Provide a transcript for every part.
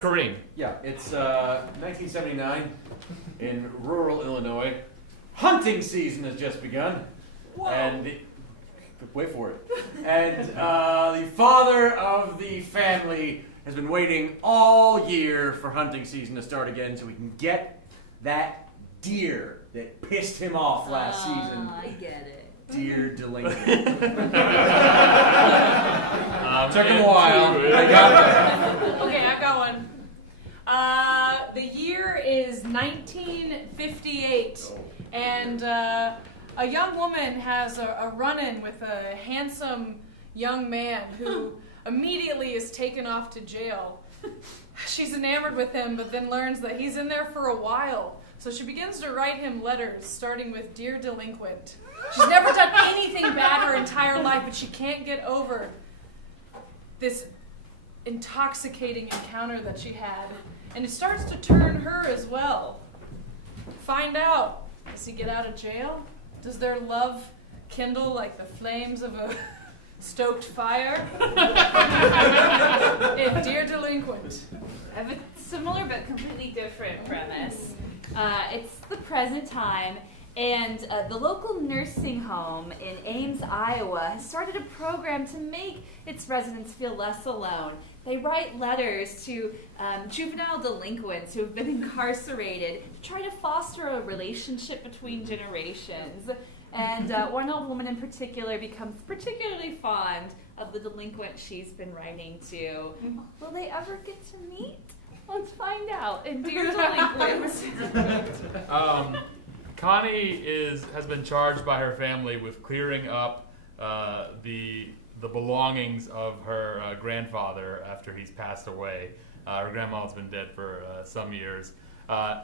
Kareem. Yeah, it's 1979 in rural Illinois. Hunting season has just begun. Whoa. And wait for it. And the father of the family has been waiting all year for hunting season to start again so we can get that deer that pissed him off last season. I get it. Deer Delinquent. Took him a while. I got there. Okay, I've got one. The year is 1958, and a young woman has a run-in with a handsome young man who immediately is taken off to jail. She's enamored with him, but then learns that he's in there for a while. So she begins to write him letters, starting with Dear Delinquent. She's never done anything bad her entire life, but she can't get over this intoxicating encounter that she had. And it starts to turn her as well. Find out, does he get out of jail? Does their love kindle like the flames of a stoked fire? Dear Delinquent. I have a similar but completely different premise. It's the present time, and the local nursing home in Ames, Iowa has started a program to make its residents feel less alone. They write letters to juvenile delinquents who have been incarcerated to try to foster a relationship between generations. And one old woman in particular becomes particularly fond of the delinquent she's been writing to. Will they ever get to meet? Let's find out in Dear Delinquents. Connie has been charged by her family with clearing up the belongings of her grandfather after he's passed away. Her grandma's been dead for some years.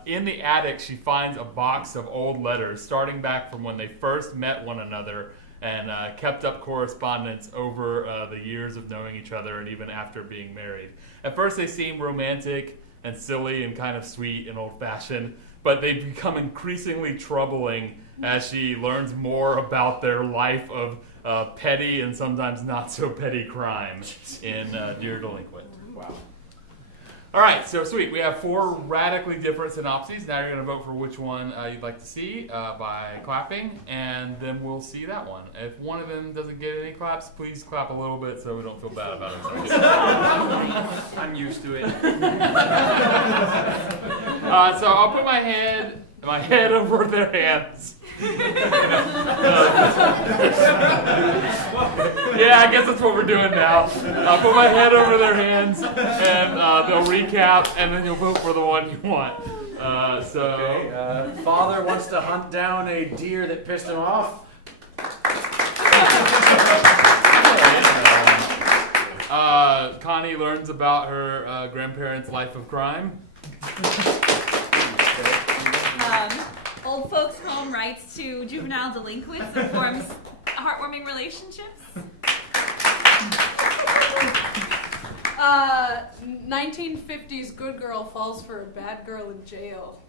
In the attic, she finds a box of old letters starting back from when they first met one another and kept up correspondence over the years of knowing each other and even after being married. At first, they seem romantic and silly and kind of sweet and old-fashioned, but they become increasingly troubling as she learns more about their life of petty and sometimes not so petty crime in Dear Delinquent. Wow. All right, so sweet. We have 4 radically different synopses. Now you're going to vote for which one you'd like to see by clapping, and then we'll see that one. If one of them doesn't get any claps, please clap a little bit so we don't feel bad about ourselves. I'm used to it. So I'll put my head over their hands. Yeah, I guess that's what we're doing now. I'll put my head over their hands, and they'll recap, and then you'll vote for the one you want. Okay, father wants to hunt down a deer that pissed him off. Connie learns about her grandparents' life of crime. Old folks' home writes to juvenile delinquents and forms heartwarming relationships. 1950s good girl falls for a bad girl in jail.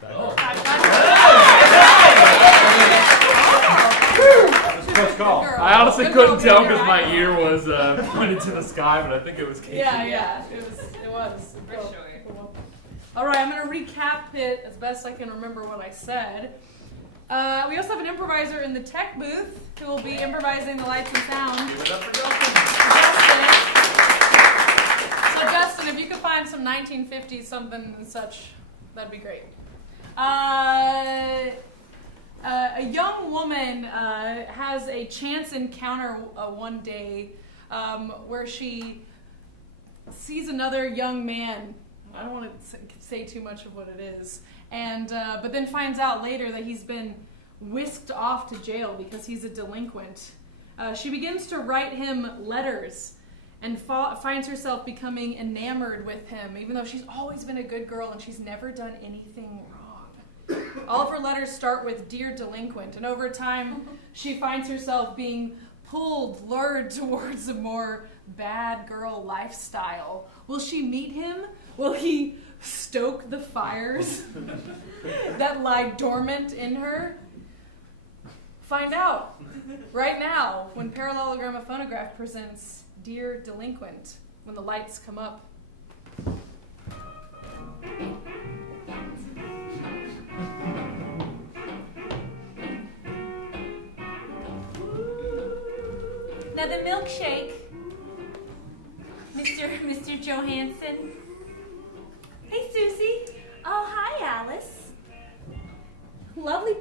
Close call. I honestly couldn't tell because my ear was pointed to the sky, but I think it was Casey. Yeah, it was. For sure. All right, I'm going to recap it as best I can remember what I said. We also have an improviser in the tech booth who will be improvising the lights and sound. Give it up for Justin. So Justin, if you could find some 1950s something and such, that'd be great. A young woman has a chance encounter one day where she sees another young man. I don't want to say too much of what it is, and but then finds out later that he's been whisked off to jail because he's a delinquent. She begins to write him letters and finds herself becoming enamored with him, even though she's always been a good girl and she's never done anything wrong. All of her letters start with Dear Delinquent, and over time she finds herself being lured towards a more bad girl lifestyle. Will she meet him? Will he stoke the fires that lie dormant in her? Find out right now when Parallelogram of Phonograph presents Dear Delinquent, when the lights come up. Another milkshake. Mr. Johansson. Hey, Susie. Oh, hi, Alice. Lovely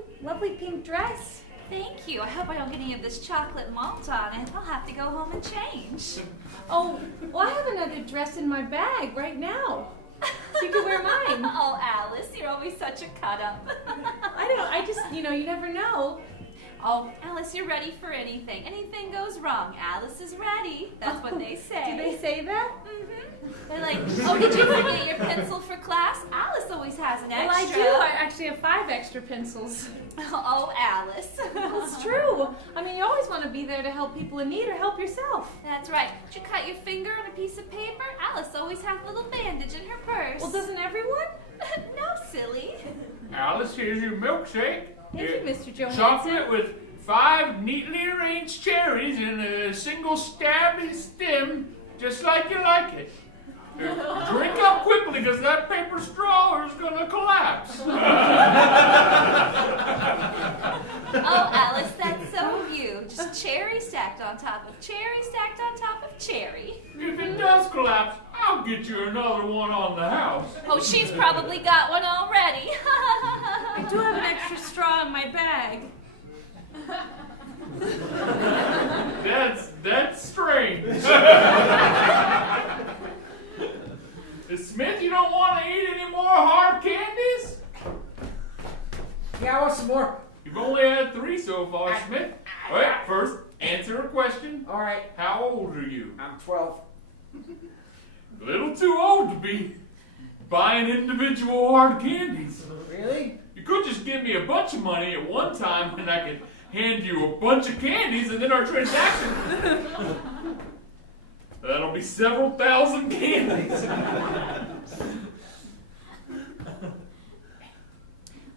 pink dress. Thank you. I hope I don't get any of this chocolate malt on it. I'll have to go home and change. Oh, well, I have another dress in my bag right now. So you can wear mine. Oh, Alice, you're always such a cut-up. I know, I just, you never know. Oh, Alice, you're ready for anything. Anything goes wrong, Alice is ready. That's what they say. Do they say that? Mm-hmm. They're like, oh, did you forget your pencil for class? Alice always has an extra. Well, I do. I actually have 5 extra pencils. Oh, Alice. It's true. I mean, you always want to be there to help people in need or help yourself. That's right. Did you cut your finger on a piece of paper? Alice always has a little bandage in her purse. Well, doesn't everyone? No, silly. Alice, here's your milkshake. Thank you, Mr. Johansson. Chocolate with 5 neatly arranged cherries and a single stabby stem, just like you like it. Drink up quickly, because that paper straw is going to collapse. Oh, Alice, that's so you. Just cherry stacked on top of cherry stacked on top of cherry. If it does collapse, I'll get you another one on the house. Oh, she's probably got one already. I do have an extra straw in my bag. That's strange. Smith, you don't want to eat any more hard candies? Yeah, I want some more. You've only had 3 so far, Smith. All right, first, answer a question. All right. How old are you? I'm 12. A little too old to be buying individual hard candies. Really? You could just give me a bunch of money at one time and I could hand you a bunch of candies and then our transaction. That'll be several thousand candies.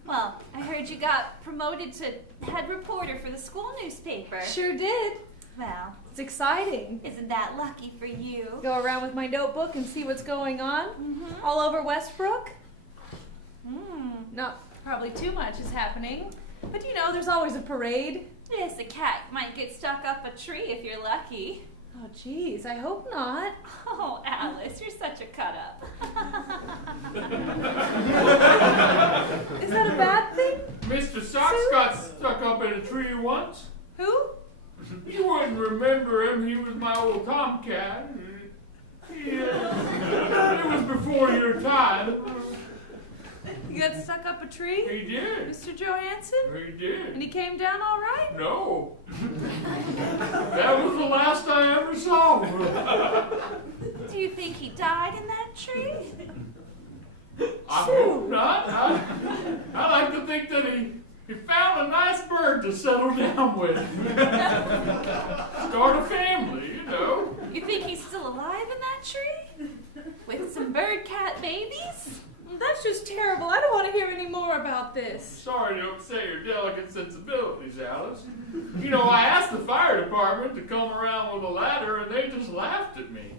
Well, I heard you got promoted to head reporter for the school newspaper. Sure did. Well, It's exciting. isn't that lucky for you? Go around with my notebook and see what's going on all over Westbrook. Not probably too much is happening, but there's always a parade. Yes, a cat might get stuck up a tree if you're lucky. Oh, geez, I hope not. Oh, Alice, you're such a cut-up. Is that a bad thing? Mr. Socks got stuck up in a tree once. Who? You wouldn't remember him. He was my old tomcat. It was before your time. You got stuck up a tree? He did. Mr. Johansson? He did. And he came down all right? No. That was the last I ever saw him. Do you think he died in that tree? I hope not. I like to think that he found a nice bird to settle down with. Start a family, You think he's still alive in that tree? With some bird cat babies? That's just terrible. I don't want to hear any more about this. Sorry to upset your delicate sensibilities, Alice. I asked the fire department to come around with a ladder and they just laughed at me.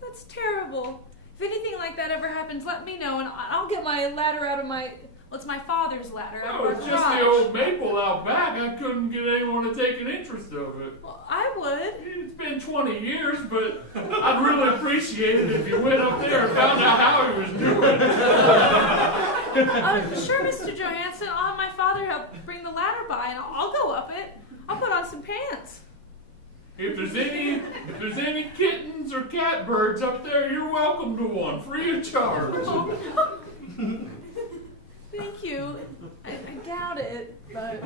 That's terrible. If anything like that ever happens, let me know and I'll get my ladder out of my... Well, it's my father's ladder out Oh, of our it's just garage. the old maple out back. I couldn't get anyone to take an interest of it. Well, I would. It's been 20 years, but I'd really appreciate it if you went up there and found out how he was doing. Sure, Mr. Johansson. I'll have my father help bring the ladder by and I'll go up it. I'll put on some pants. If there's any kittens or catbirds up there, you're welcome to one, free of charge. Thank you. I doubt it, but...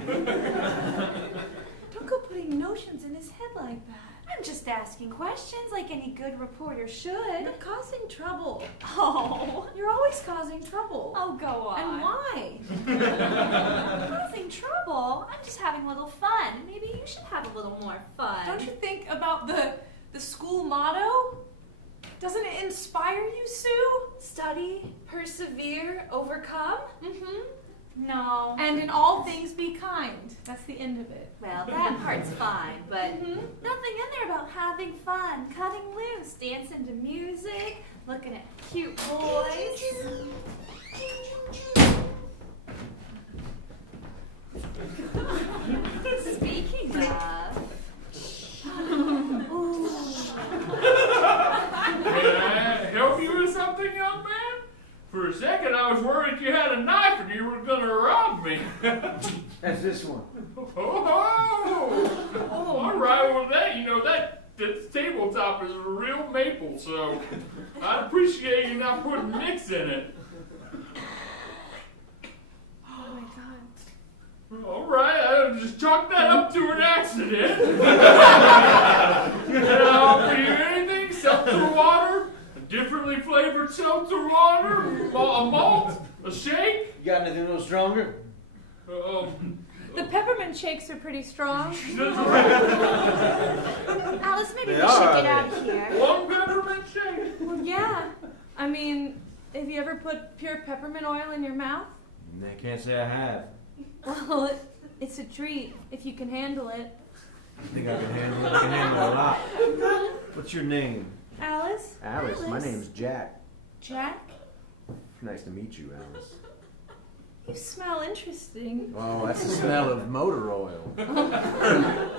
Don't go putting notions in his head like that. I'm just asking questions like any good reporter should. You're causing trouble. Oh. You're always causing trouble. Oh, go on. And why? Causing trouble? I'm just having a little fun. Maybe you should have a little more fun. Don't you think about the school motto? Doesn't it inspire you, Sue? Study, persevere, overcome? Mm-hmm. No. And in all things be kind. That's the end of it. Well, that part's fine, but nothing in there about having fun, cutting loose, dancing to music, looking at cute boys. Speaking of... you of something, young man? For a second, I was worried you had a knife and you were gonna rob me. That's this one. Oh, all right. Well, that tabletop is real maple, so I appreciate you not putting mix in it. Oh my god. All right, I'll just chalk that up to an accident. Can I offer you anything? Seltzer water? A differently flavored seltzer water? A malt? A shake? You got anything a little stronger? The peppermint shakes are pretty strong. Alice, maybe They we should are, get out of here. One peppermint shake? Well, yeah. I mean, have you ever put pure peppermint oil in your mouth? I can't say I have. Well, it's a treat if you can handle it. I think I can handle it. I can handle a lot. What's your name? Alice? Alice. My name's Jack. Jack? Nice to meet you, Alice. You smell interesting. Oh, that's the smell of motor oil.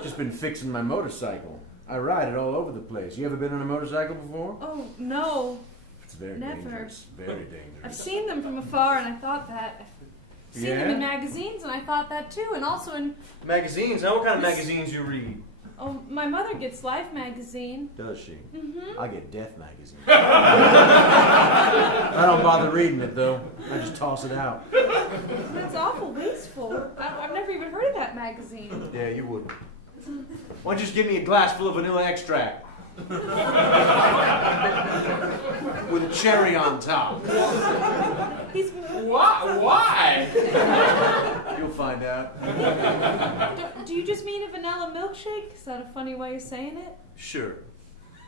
Just been fixing my motorcycle. I ride it all over the place. You ever been on a motorcycle before? Oh, no. It's very Never. dangerous. Very dangerous. I've seen them from afar and I thought that. I've seen them in magazines and I thought that too. And also in... Magazines? Now, what kind of magazines you read? Oh, my mother gets Life magazine. Does she? Mm-hmm. I get Death magazine. I don't bother reading it, though. I just toss it out. That's awful wasteful. I've never even heard of that magazine. Yeah, you wouldn't. Why don't you just give me a glass full of vanilla extract? With a cherry on top. He's... Why? You'll find out. Do you just mean a vanilla milkshake? Is that a funny way of saying it? Sure.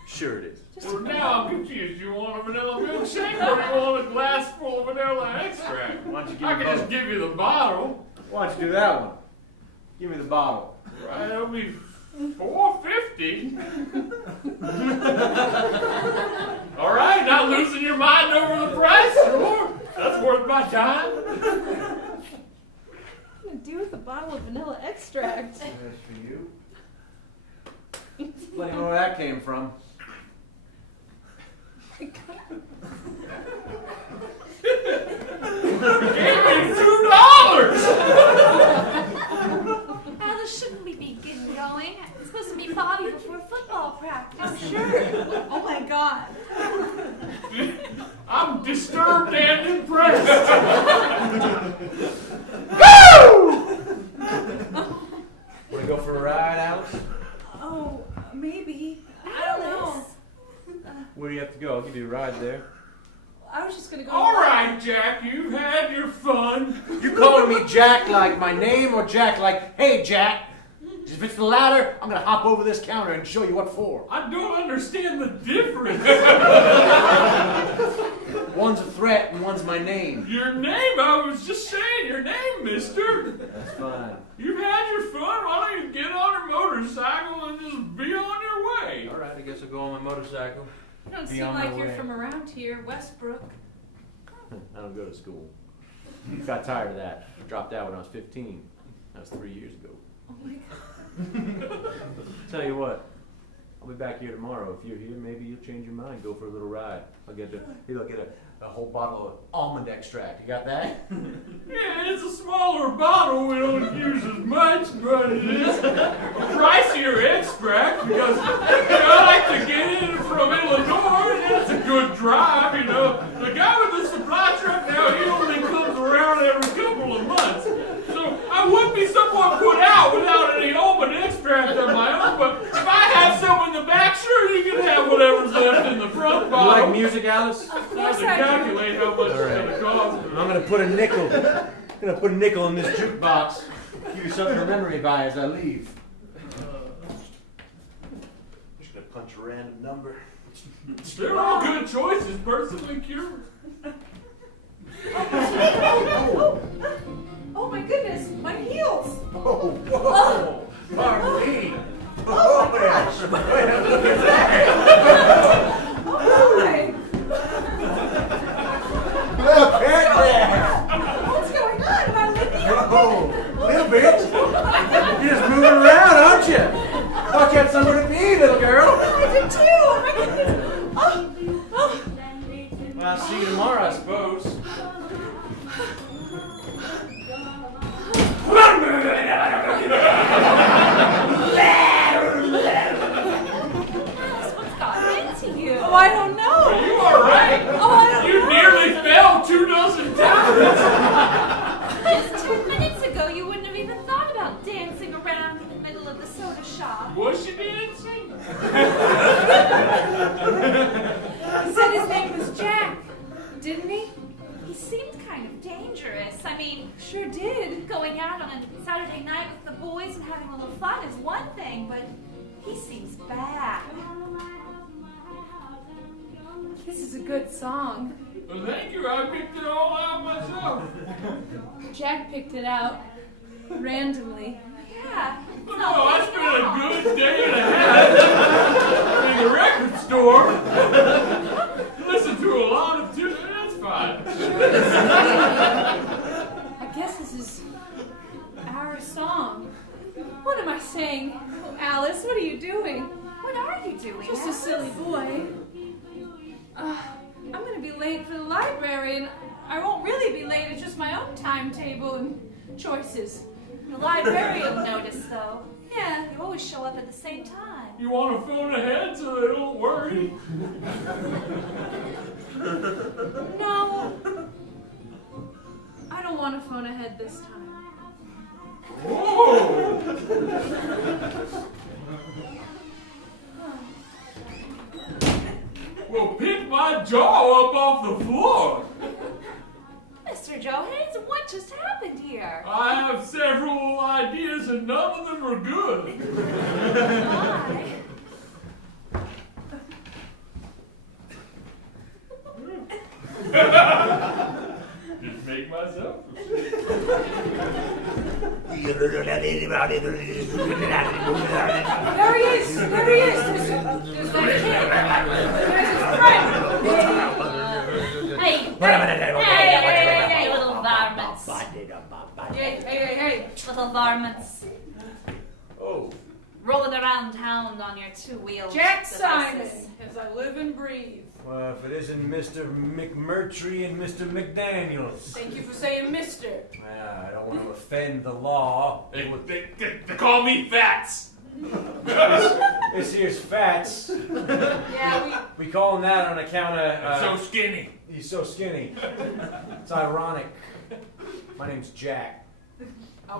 Sure it is. Just Well, now I'm confused. You want a vanilla milkshake or you want a glass full of vanilla extract? Why don't you give I me can just both? give you the bottle. Why don't you do that one? Give me the bottle. Right, that'll be $4.50. All right, not losing your mind over the price? Sure. That's worth my time. What do you do with a bottle of vanilla extract? That's for you. Let me know where that came from. Gave me $2. Alice, shouldn't we be getting going? It's supposed to be Bobby before football practice. Sure. Oh my god. I'm disturbed and impressed. Want to go for a ride, Alice? Oh, maybe. I don't know. Where do you have to go? I'll give you a ride there. I was just gonna go. All right, Jack, you've had your fun. You calling me Jack like my name or Jack like, hey, Jack? If it's the latter, I'm going to hop over this counter and show you what for. I don't understand the difference. One's a threat and one's my name. Your name, I was just saying your name, mister. That's fine. You've had your fun. Why don't you get on your motorcycle and just be on your way? All right, I guess I'll go on my motorcycle. You don't Be seem on my like you're way. from around here, Westbrook. I don't go to school. Got tired of that. Dropped out when I was 15. That was 3 years ago. Oh my god. Tell you what, I'll be back here tomorrow. If you're here, maybe you'll change your mind. Go for a little ride. I'll get a whole bottle of almond extract. You got that? Yeah, it's a smaller bottle. We don't use as much, but it is a pricier extract because I like to get in from Illinois, and it's a good drive, you know. The guy with the supply truck now, he only comes around every couple of months. So I would be somewhat put out without any almond extract of my own, but if I have some in the back, sure, you can have whatever's left in the front You bottle. like music, Alice? I have to calculate how much it's going to cost. I'm gonna put a nickel in this jukebox. Give you something to remember me by as I leave. Just gonna punch a random number. They're all good choices, personally cured. Oh my goodness, my heels! Oh, whoa! Pardon me. Oh my gosh! Look at that. Oh my! Look at that. What's going on? Am I living here? Oh, little bit. You're just moving around, aren't you? Thought you had somewhere to be, little girl. I did too! Oh my goodness! Oh! I'll see you tomorrow, I suppose. What's gotten into you? Oh, I don't know. Are you alright? Oh, I don't You know. nearly fell 2 dozen times. Just 2 minutes ago, you wouldn't have even thought about dancing around in the middle of the soda shop. Was she dancing? He said his name was Jack, didn't he? He seemed kind of dangerous. I mean, Sure did. going out on a Saturday night with the boys and having a little fun is one thing, but he seems bad. This is a good song. Well, thank you. I picked it all out myself. Jack picked it out randomly. Yeah. it's Oh, not I bad spent at a all. good day and a half in the record store. Listen to a lot of tunes. That's fine. I guess this is our song. What am I saying? Oh, Alice, what are you doing? What are you doing? Just a Alice? silly boy. I'm gonna be late for the library, and I won't really be late. It's just my own timetable and choices. The librarian will notice, though. Yeah. You always show up at the same time. You want to phone ahead so they don't worry? No. I don't want to phone ahead this time. Whoa! Well, pick my jaw up off the floor. Mr. Johannes, what just happened here? I have several ideas and none of them are good. Why? Just make myself. There he is! There he is! There's that kid! There's his friend! Hey, little varmints. Hey! Little varmints. Oh. Rolling around town on your 2-wheeled Jack devices. Simon, as I live and breathe. Well, if it isn't Mr. McMurtry and Mr. McDaniels. Thank you for saying mister. Yeah, I don't want to offend the law. They call me Fats. This here's Fats. Yeah, We call him that on account of... I'm so skinny. He's so skinny. It's ironic. My name's Jack. we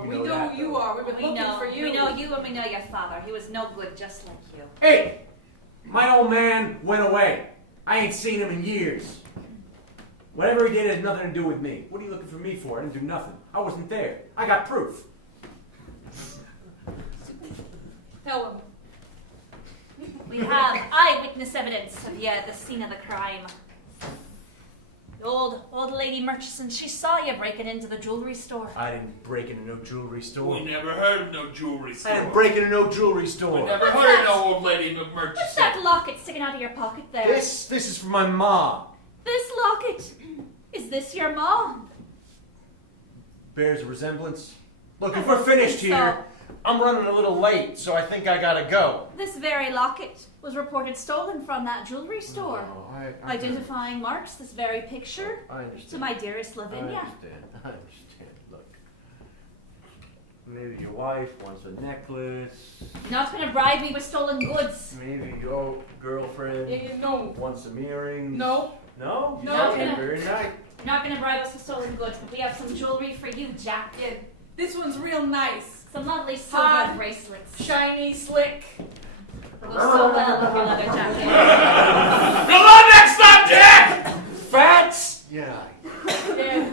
You know know that, who you though. are. We've been looking for you. We know you and we know your father. He was no good, just like you. Hey! My old man went away. I ain't seen him in years. Whatever he did had nothing to do with me. What are you looking for me for? I didn't do nothing. I wasn't there. I got proof. Tell him. We have eyewitness evidence of you at the scene of the crime. The old lady Murchison, she saw you breaking into the jewelry store. I didn't break into no jewelry store. We never heard of no jewelry store. I didn't break into no jewelry We store. never What's heard that? of no old lady What's McMurchison. that locket sticking out of your pocket there? This is for my mom. This locket. Is this your mom? Bears a resemblance. Look, if we're finished So- here, I'm running a little late, so I think I gotta go. This very locket was reported stolen from that jewelry store. No, I Identifying marks this very picture I understand. to my dearest I Lavinia. understand. Look. Maybe your wife wants a necklace. You're not going to bribe me with stolen goods. Maybe your girlfriend No. wants some earrings. No. No? No. Okay, very nice. You're not going to bribe us with stolen goods, but we have some jewelry for you, Jack. Yeah, this one's real nice. Some lovely silver Hot. bracelets. Shiny, slick. They'll go so well with your leather jacket. Good luck next time, Jack! Fats! Yeah. Yeah.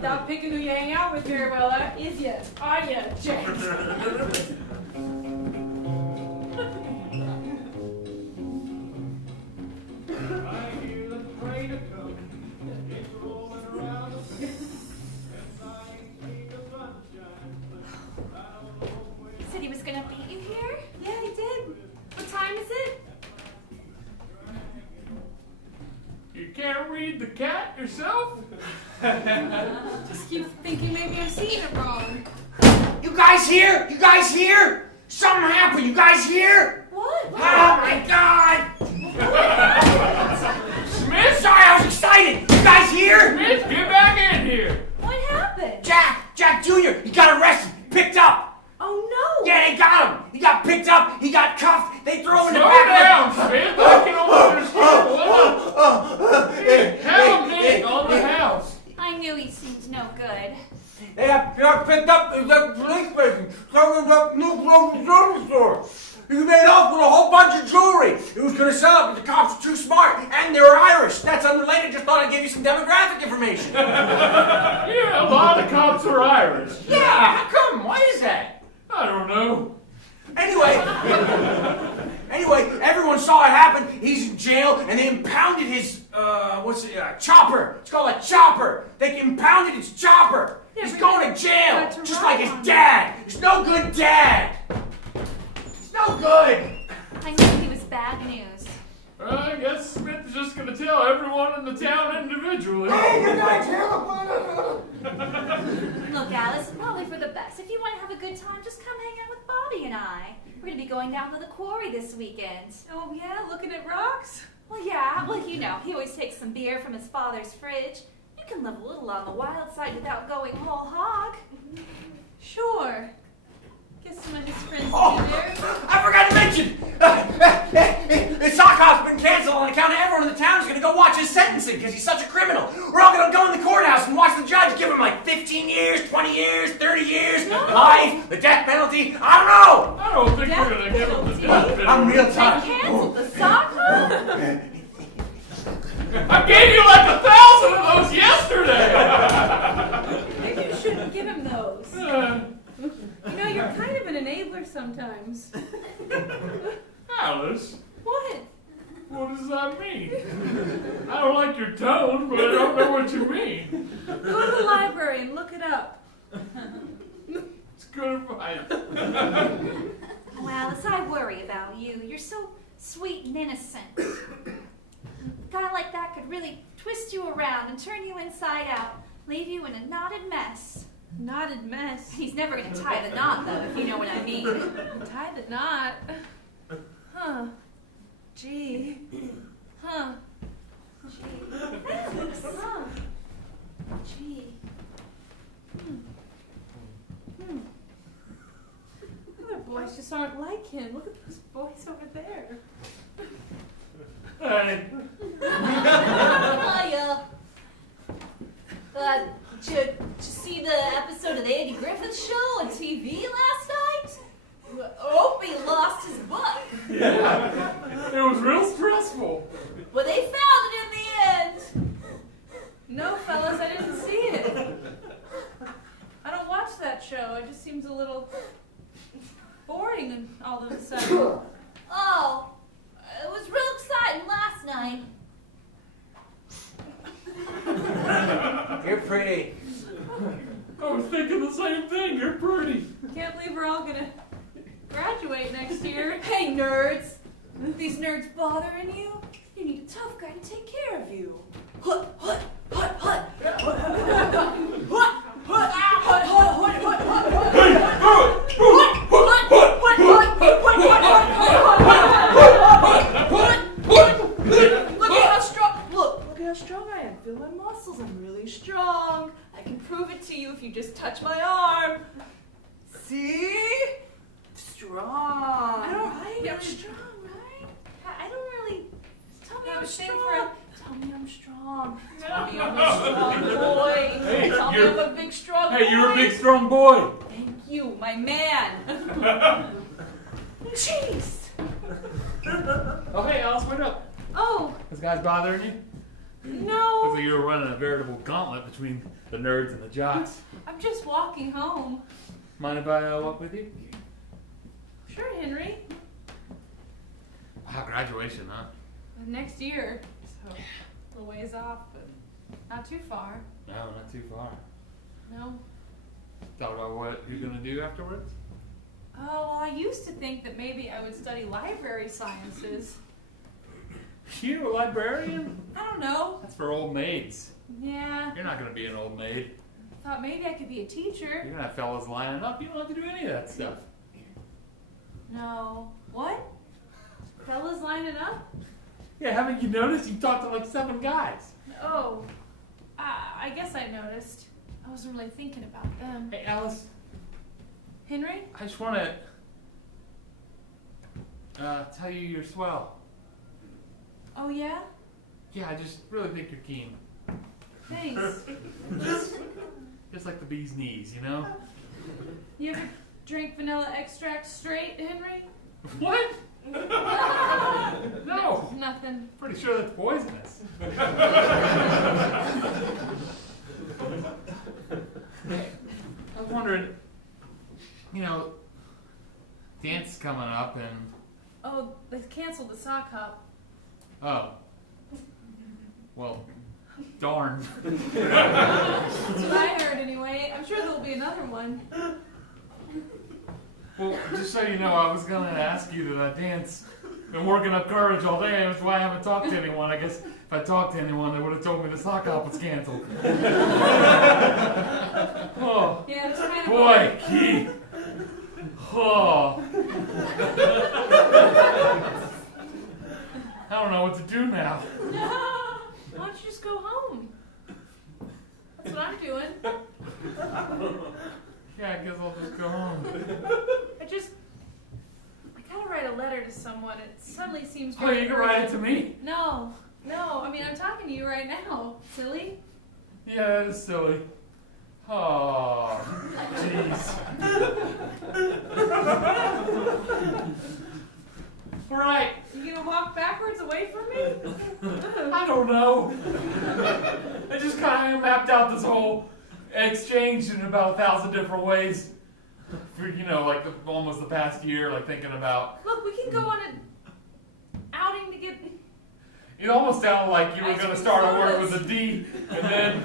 Not picking who you hang out with very well, is ya? Are ya, Jack? He said he was going to meet you here? Yeah, he did. What time is it? You can't read the cat yourself? Just keep thinking maybe I'm seeing it wrong. You guys here? You guys here? Something happened. You guys here? What? Oh my God! Smith? Sorry, I was excited. got picked up at the police station, selling at new grocery store. He made off with a whole bunch of jewelry. He was going to sell it, but the cops were too smart, and they were Irish. That's unrelated. Just thought I'd give you some demographic information. Yeah, a lot of cops are Irish. Yeah, how come? Why is that? I don't know. Anyway, everyone saw it happen. He's in jail, and they impounded his, chopper. It's called a chopper. They impounded his chopper. Yeah, He's but going to jail, got to just ride like his on it. dad. He's no good dad. He's no good. I knew he was bad news. I guess Smith's just gonna tell everyone in the town individually. Hey, you're going to jail. Look, Alice, probably for the best. If you want to have a good time, just come hang out with Bobby and I. We're going to be going down to the quarry this weekend. Oh yeah, looking at rocks? Well, yeah, you know, he always takes some beer from his father's fridge. You can live a little on the wild side without going whole hog. Sure. Guess some of his friends Oh, will be there. I forgot to mention, the sock hop's been canceled on account of everyone in the town is going to go watch his sentencing because he's such a criminal. We're all going to go in the courthouse and watch the judge give him like 15 years, 20 years, 30 years, life, the death penalty. I don't know. I don't think we're gonna give him the death penalty. I'm real They tired. canceled the sock hop? I gave you like 1,000 of those yesterday. Maybe you shouldn't give him those. You know, you're kind of an enabler sometimes. Alice, What? what does that mean? I don't like your tone, but I don't know what you mean. Go to the library and look it up. It's good advice. Well, Alice, I worry about you. You're so sweet and innocent. A guy like that could really twist you around and turn you inside out, leave you in a knotted mess. Knotted mess. He's never going to tie the knot, though, if you know what I mean. Tie the knot. Huh. Gee. Huh. Gee. Huh. Gee. Other boys just aren't like him. Look at those boys over there. Hey, Hiya. Did you see the episode of the Andy Griffith Show on TV last night? Opie lost his book. yeah, it was real stressful. But they found it in the end. No, fellas, I didn't see it. I don't watch that show. It just seems a little boring and all of a sudden. Oh, it was real exciting last night. You're pretty. I was thinking the same thing. You're pretty. Can't believe we're all gonna graduate next year. Hey, nerds. These nerds bothering you? You need a tough guy to take care of you. Hut, hut, hut, hut. Hut, hut, hut, hut, hut, hut, Look at how strong. Look at how strong I am. Feel my muscles. I'm really strong. I can prove it to you if you just touch my arm. See? Strong. I'm strong, right? I don't really. Tell me I'm strong. Tell me I'm strong. Tell me I'm a strong boy. Hey, Tell me I'm a big strong boy. Hey, you're a big strong boy. Thank you, my man. Jeez. Oh, hey, Alice, wait up. Oh, This guy's bothering you? Looks no. like you were running a veritable gauntlet between the nerds and the jocks. I'm just walking home. Mind if I walk with you? Sure, Henry. Wow, graduation, huh? Next year. So, a little ways off, but not too far. No, not too far. No. Thought about what you're gonna do afterwards? Oh, well, I used to think that maybe I would study library sciences. You a librarian? I don't know. That's for old maids. Yeah, You're not gonna be an old maid. thought maybe I could be a teacher. You're gonna have fellas lining up. You don't have to do any of that stuff. No. What? Fellas lining up? Yeah, haven't you noticed? You talked to like 7 guys. Oh, I guess I noticed. I wasn't really thinking about them. Hey, Alice, Henry? I just wanna tell you you're swell. Oh, yeah? Yeah, I just really think you're keen. Thanks. just like the bee's knees, you know? You ever drink vanilla extract straight, Henry? What? No. Nothing. Pretty sure that's poisonous. I was wondering, dance is coming up and... Oh, they canceled the sock hop. Oh. Well, darn. That's what I heard anyway. I'm sure there'll be another one. Well, just so you know, I was going to ask you to dance. Been working up courage all day, that's why I haven't talked to anyone. I guess if I talked to anyone, they would have told me the sock hop was canceled. Oh, Yeah, it's kind of boy, Keith. Oh. I don't know what to do now. Why don't you just go home? That's what I'm doing. Yeah, I guess I'll just go home. I gotta write a letter to someone. It suddenly seems Oh, very you can write it urgent. to me? No. I mean, I'm talking to you right now, silly. Yeah, that is silly. Oh, jeez. All right. You gonna walk backwards away from me? I don't know. I just kind of mapped out this whole exchange in about 1,000 different ways. For, like almost the past year, like thinking about. Look, we can go on an outing to get... It almost sounded like you were going to start a word with a D, and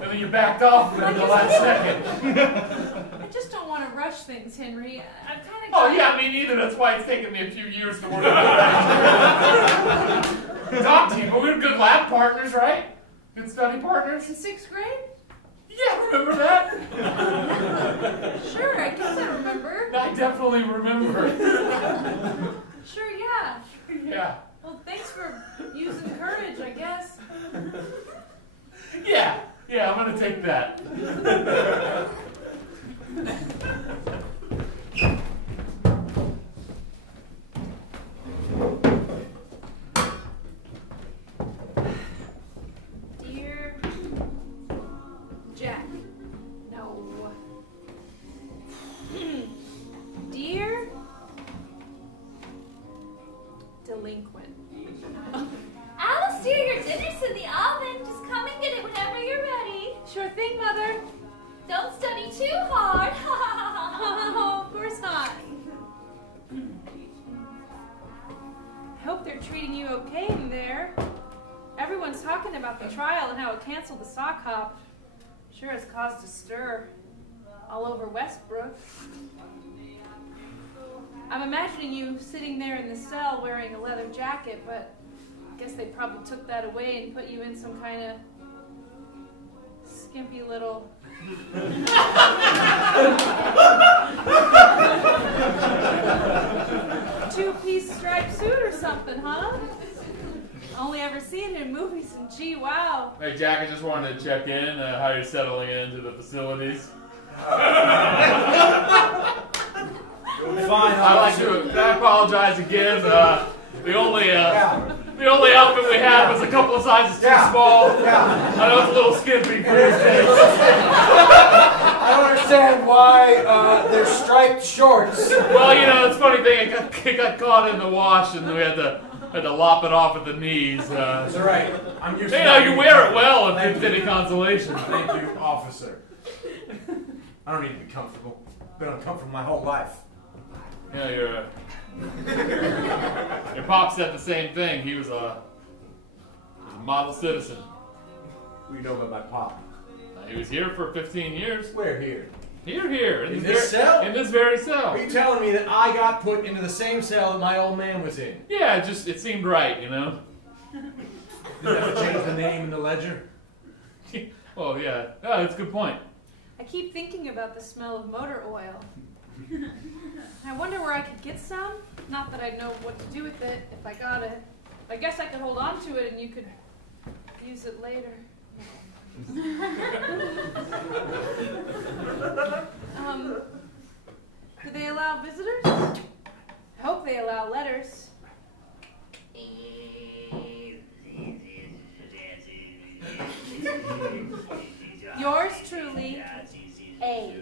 then you backed off at the last second. I just don't want to rush things, Henry. I'm kind of... Oh yeah, me neither. That's why it's taken me a few years to work out. Talk to you, but we're good lab partners, right? Good study partners. In 6th grade? Yeah, remember that? Sure, I guess I remember. I definitely remember. Sure, yeah. Yeah. Well, thanks for using courage, I guess. Yeah, I'm gonna take that. Dear Jack. No. Dear Delinquent. Alice, dear, your dinner's in the oven. Just come and get it whenever you're ready. Sure thing, Mother. Don't study too hard. Oh, of course not. I hope they're treating you okay in there. Everyone's talking about the trial and how it canceled the sock hop. Sure has caused a stir all over Westbrook. I'm imagining you sitting there in the cell wearing a leather jacket, but I guess they probably took that away and put you in some kind of skimpy little... two-piece striped suit or something, huh? Only ever seen it in movies, and gee, wow. Hey, Jack, I just wanted to check in how you're settling into the facilities. Fine. I apologize again. The only outfit we had was a couple of sizes too small. Yeah. I know it's a little skimpy for these days. I don't understand why there's striped shorts. Well, it's a funny thing. It got caught in the wash, and we had to lop it off at the knees. That's all right. I'm used to You wear it well if it's any consolation. Thank you, officer. I don't need to be comfortable. I've been uncomfortable my whole life. Yeah, your pop said the same thing. He was a model citizen. What do you know about my pop? He was here for 15 years. Where here? Here. In this cell? In this very cell. Are you telling me that I got put into the same cell that my old man was in? Yeah, it seemed right, Did you have to change the name in the ledger? Well, yeah. Oh, that's a good point. I keep thinking about the smell of motor oil. I wonder where I could get some. Not that I'd know what to do with it if I got it. I guess I could hold on to it and you could use it later. Do they allow visitors? I hope they allow letters. Yours truly, A.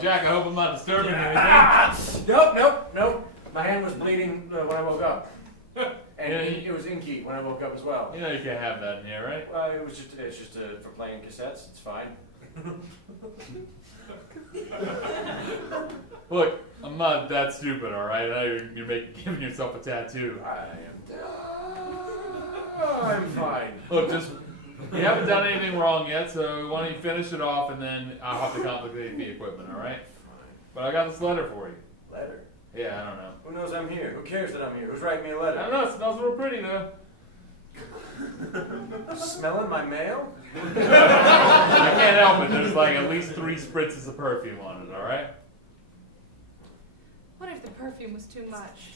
Jack, I hope I'm not disturbing anything. Nope. My hand was bleeding when I woke up. And it was inky when I woke up as well. You know you can't have that in here, right? It's just for playing cassettes. It's fine. Look, I'm not that stupid, all right? I know you're giving yourself a tattoo. I'm fine. Look, you haven't done anything wrong yet, so why don't you finish it off, and then I'll have to complicate the equipment, all right? Fine. But I got this letter for you. Letter? Yeah, I don't know. Who knows I'm here? Who cares that I'm here? Who's writing me a letter? I don't know. It smells real pretty, though. Smelling my mail? I can't help it. There's like at least 3 spritzes of perfume on it, all right? what if the perfume was too much?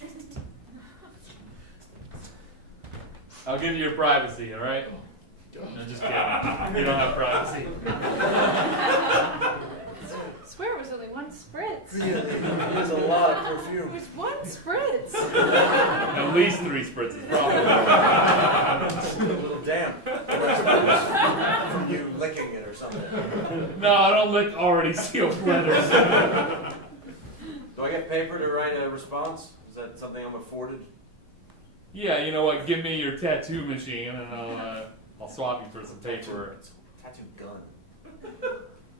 I'll give you your privacy, all right? No, just kidding. You don't have privacy. I swear it was only 1 spritz. There's a lot of perfume. There's 1 spritz. At least 3 spritzes, probably. A little damp. From you licking it or something. No, I don't lick already sealed letters. Do I get paper to write a response? Is that something I'm afforded? Yeah, you know what? Give me your tattoo machine, and I'll swap you for some paper. It's a tattoo gun.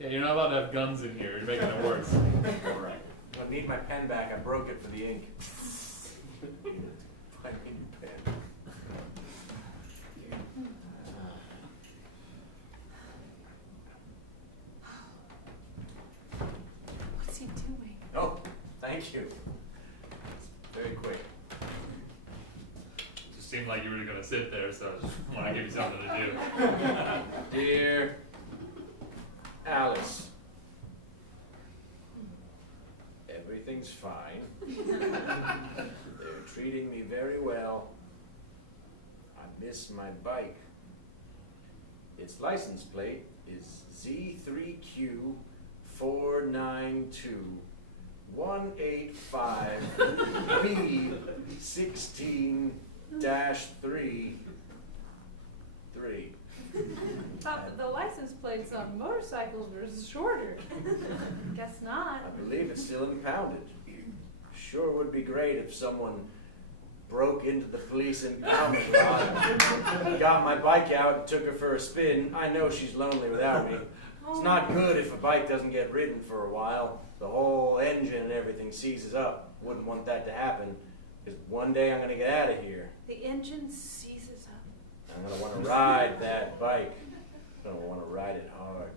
Yeah, you're not allowed to have guns in here. You're making it worse. All right. I need my pen back. I broke it for the ink. I need a pen. What's he doing? Oh, thank you. Very quick. Just seemed like you were going to sit there, so I just want to give you something to do. Dear Alice, everything's fine. They're treating me very well. I miss my bike. Its license plate is Z3Q492-185B16-3. Thought that the license plates on motorcycles were shorter. Guess not. I believe it's still impounded. Sure would be great if someone broke into the police impoundment lot, got my bike out and took her for a spin. I know she's lonely without me. It's not good if a bike doesn't get ridden for a while. The whole engine and everything seizes up. Wouldn't want that to happen, because one day I'm going to get out of here. The engine seizes up. I'm going to want to ride that bike. I'm going to want to ride it hard.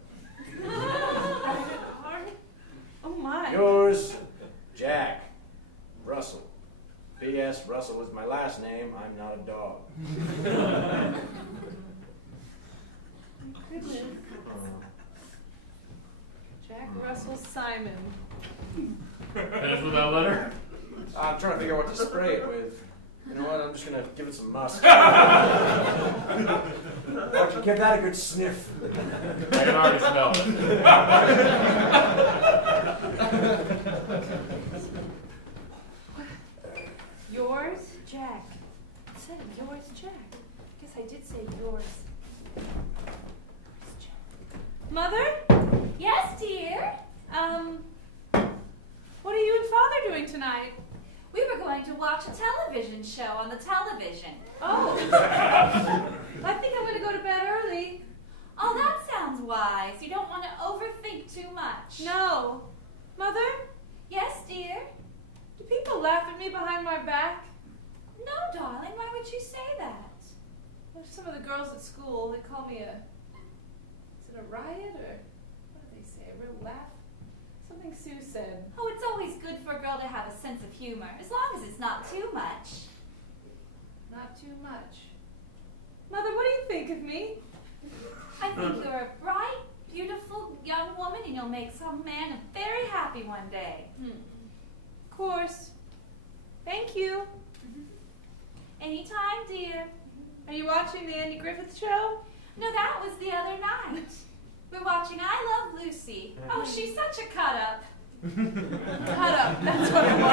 Hard? Oh my. Yours, Jack Russell. P.S. Russell is my last name. I'm not a dog. Goodness. Jack Russell Simon. Finish with that letter? I'm trying to figure out what to spray it with. You know what? I'm just going to give it some musk. Why don't you give that a good sniff? I can already smell it. Yours, Jack. I said yours, Jack. Guess I did say yours. Mother? Yes, dear? What are you and Father doing tonight? We were going to watch a television show on the television. Oh. I think I'm going to go to bed early. Oh, that sounds wise. You don't want to overthink too much. No. Mother? Yes, dear? Do people laugh at me behind my back? No, darling. Why would you say that? Well, some of the girls at school, they call me is it a riot or what do they say? A real laugh? Something Sue said. Oh, it's always good for a girl to have a sense of humor, as long as it's not too much. Not too much. Mother, what do you think of me? I think you're a bright, beautiful young woman, and you'll make some man very happy one day. Of course. Thank you. Anytime, dear. Are you watching the Andy Griffith Show? No, that was the other night. We're watching I Love Lucy. Oh, she's such a cut-up. Cut up, that's what it was.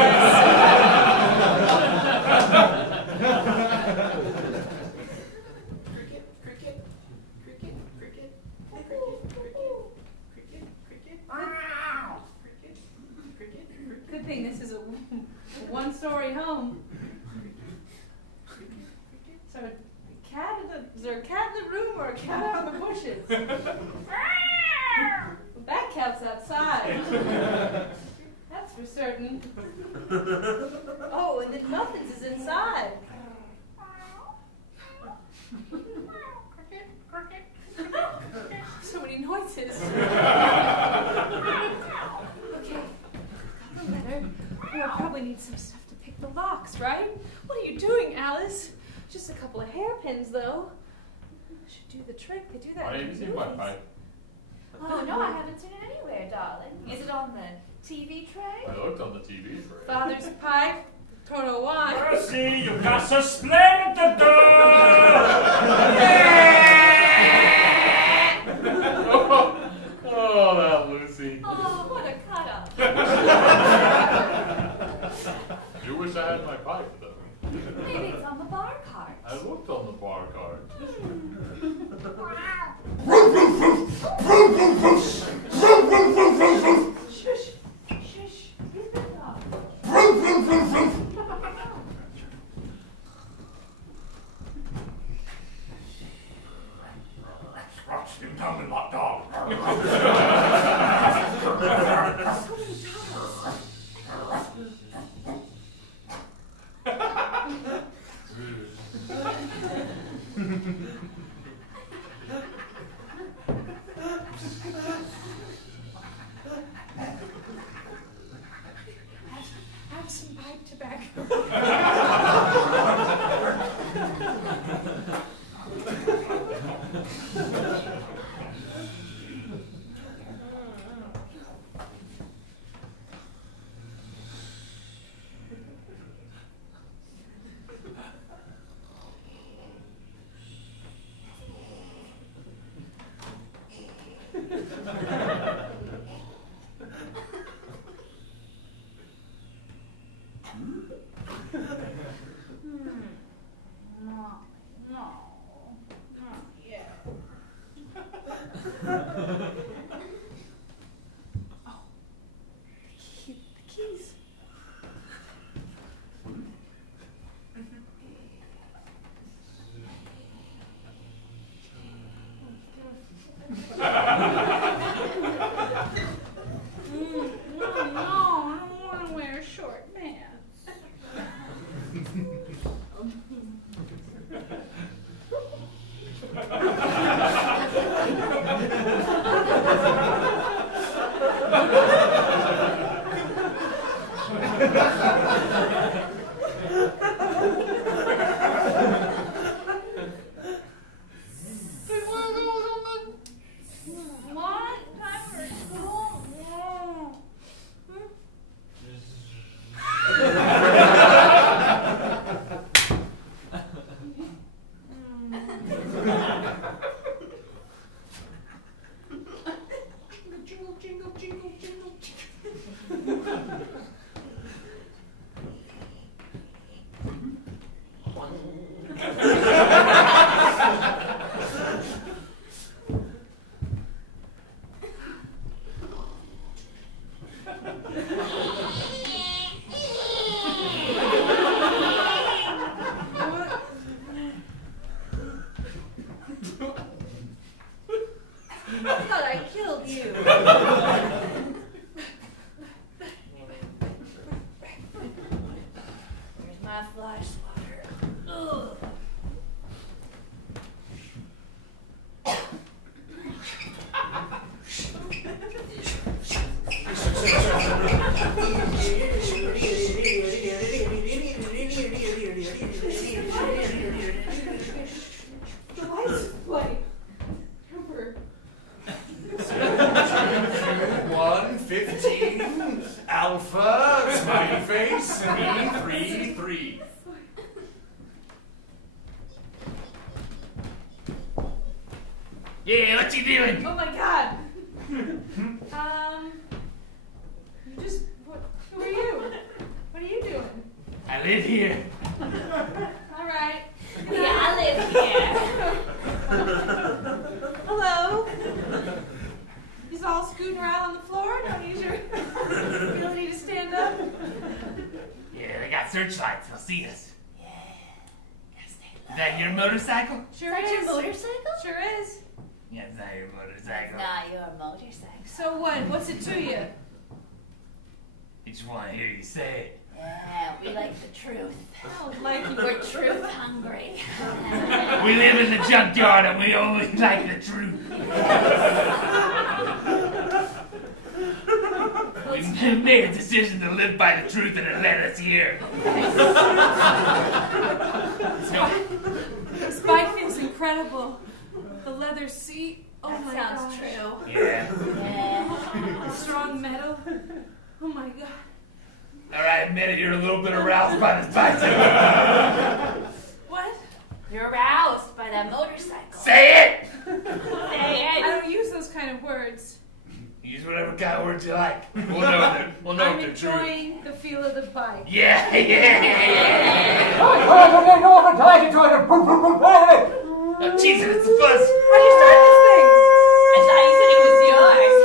Cricket, cricket, cricket, cricket, cricket, cricket, cricket, cricket, cricket. Good thing this is a one-story home. So, is there a cat in the room or a cat out in the bushes? That cat's outside. That's for certain. Oh, and then Muffins is inside. So many noises. Okay, got the letter. We'll probably need some stuff to pick the locks, right? What are you doing, Alice? Just a couple of hairpins, though. Should do the trick. They do that. Have you seen my pipe? Oh, no, I haven't seen it anywhere, darling. Is it on the TV tray? I looked on the TV for it. Father's pipe. Don't know why. Mercy, you got to split the door! Oh, that Lucy. Oh, what a cut-up. You wish I had my pipe, though. Maybe it's on the bar cart. I looked on the bar card. Shush. Shush. Who's that dog? You tell me what dog. Have some pipe tobacco. Yeah, what you doing? Oh my god! You live here. All right. Yeah, I live here. Hello. He's all scooting around on the floor. Don't use your ability to stand up. Yeah, they got searchlights. They'll see us. Is that your motorcycle? Sure Is that is. your motorcycle? Sure is. Yeah, it's not your motorcycle. Not your motorcycle. So what? What's it to you? I just want to hear you say it. Yeah, we like the truth. Oh, like you. We're truth hungry. We live in the junkyard and we only like the truth. We made a decision to live by the truth and it led us here. This bike feels incredible. The leather seat. Oh That my sounds gosh. true. Yeah. Yeah. Strong metal. Oh my god. Alright, admit it, you're a little bit aroused by this bicycle. What? You're aroused by that motorcycle. Say it! Say I it. don't use those kind of words. Use whatever kind of words you like. We'll know I'm if they're true. enjoying the feel of the bike. Yeah. Oh, Jesus, it's a fuzz. How do you start this thing? I thought you said it was yours.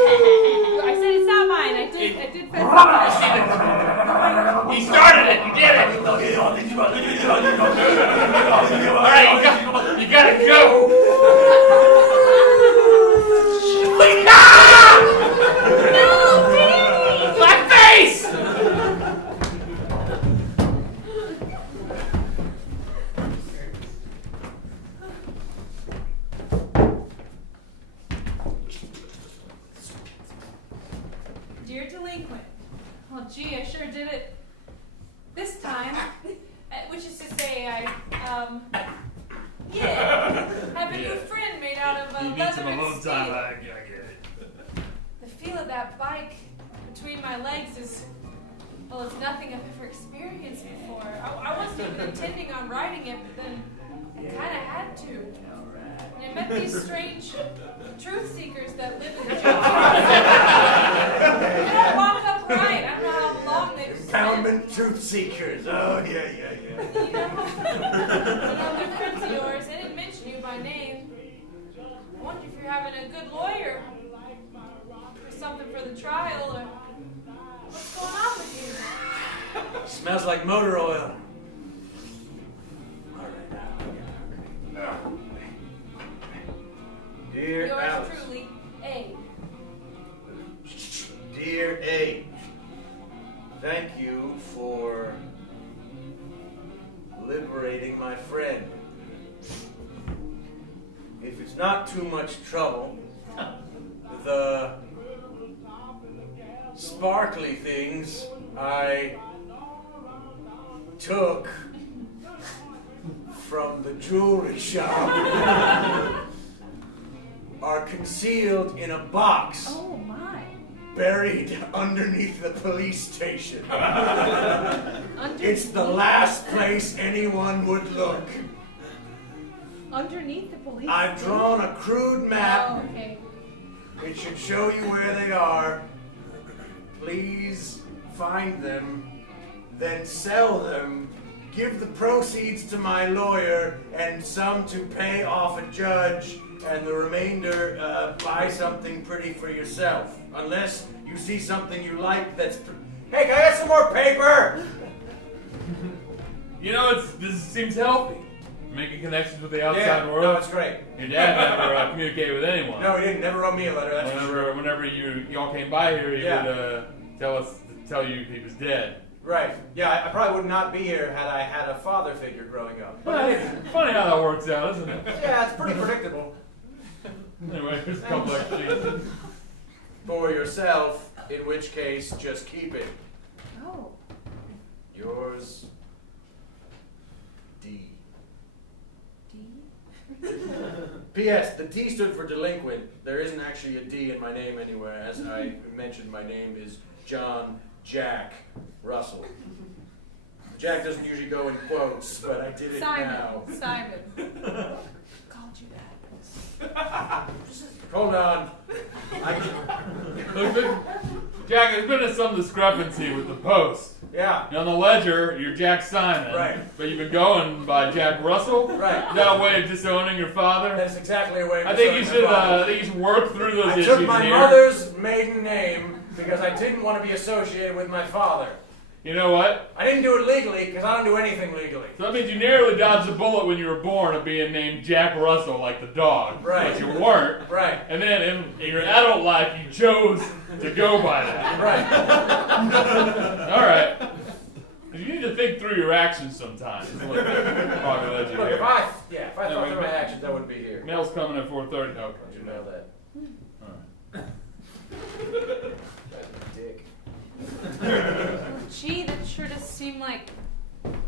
I said it's not mine. I did fess up. He started it. You did it. Alright, you gotta go. No, Danny! My face! Dear Delinquent. Well, gee, I sure did it this time. Which is to say, I have a new friend made out of You need leather some and alone steel. time. I get it. The feel of that bike between my legs is, well, it's nothing I've ever experienced before. I wasn't even intending on riding it, but then I kind of had to. And I met these strange truth seekers that live in the junkyard. They don't walk upright. I don't know how long they've spent. Impoundment truth seekers. Oh, yeah. You know, they're friends of yours. They didn't mention you by name. I wonder if you're having a good lawyer or something for the trial, or what's going on with you? Smells like motor oil. Dear Yours Alice. truly, A. Dear A. Thank you for liberating my friend. If it's not too much trouble, the sparkly things I took from the jewelry shop are concealed in a box Oh my. buried underneath the police station. Underneath, It's the last place anyone would look. underneath the police. I've drawn a crude map. Oh, okay. It should show you where they are. Please find them, then sell them. Give the proceeds to my lawyer and some to pay off a judge, and the remainder buy something pretty for yourself. Unless you see something you like that's... Hey, can I get some more paper? You know, this seems healthy. Making connections with the outside No, world. it's great. Your dad never communicated with anyone. No, he didn't. Never wrote me a letter. That's for sure. Whenever y'all came by here, he would tell you he was dead. Right. Yeah, I probably would not be here had I had a father figure growing up. But Well, it it's is. funny how that works out, isn't it? Yeah, it's pretty predictable. Anyway, here's a couple extra sheets. For yourself, in which case, just keep it. Oh. Yours, D. D? P.S. The D stood for delinquent. There isn't actually a D in my name anywhere. As I mentioned, my name is John Jack Russell. Jack doesn't usually go in quotes, but I did it now. Simon. Called you that. Hold on. Jack, there's been some discrepancy with the post. Yeah. On the ledger, you're Jack Simon. Right. But you've been going by Jack Russell. Right. Is that a way of disowning your father? That's exactly a way. I think you should work through those issues. I took my here. mother's maiden name because I didn't want to be associated with my father. You know what? I didn't do it legally because I don't do anything legally. So that means you narrowly dodged the bullet when you were born of being named Jack Russell, like the dog. Right. But you weren't. Right. And then in your adult life, you chose to go by that. Right. All right. You need to think through your actions sometimes. Look, Look, if I thought through my actions, I wouldn't be here. Mail's coming at 4:30. Okay. You know that. All right. Dick. Gee, that sure does seem like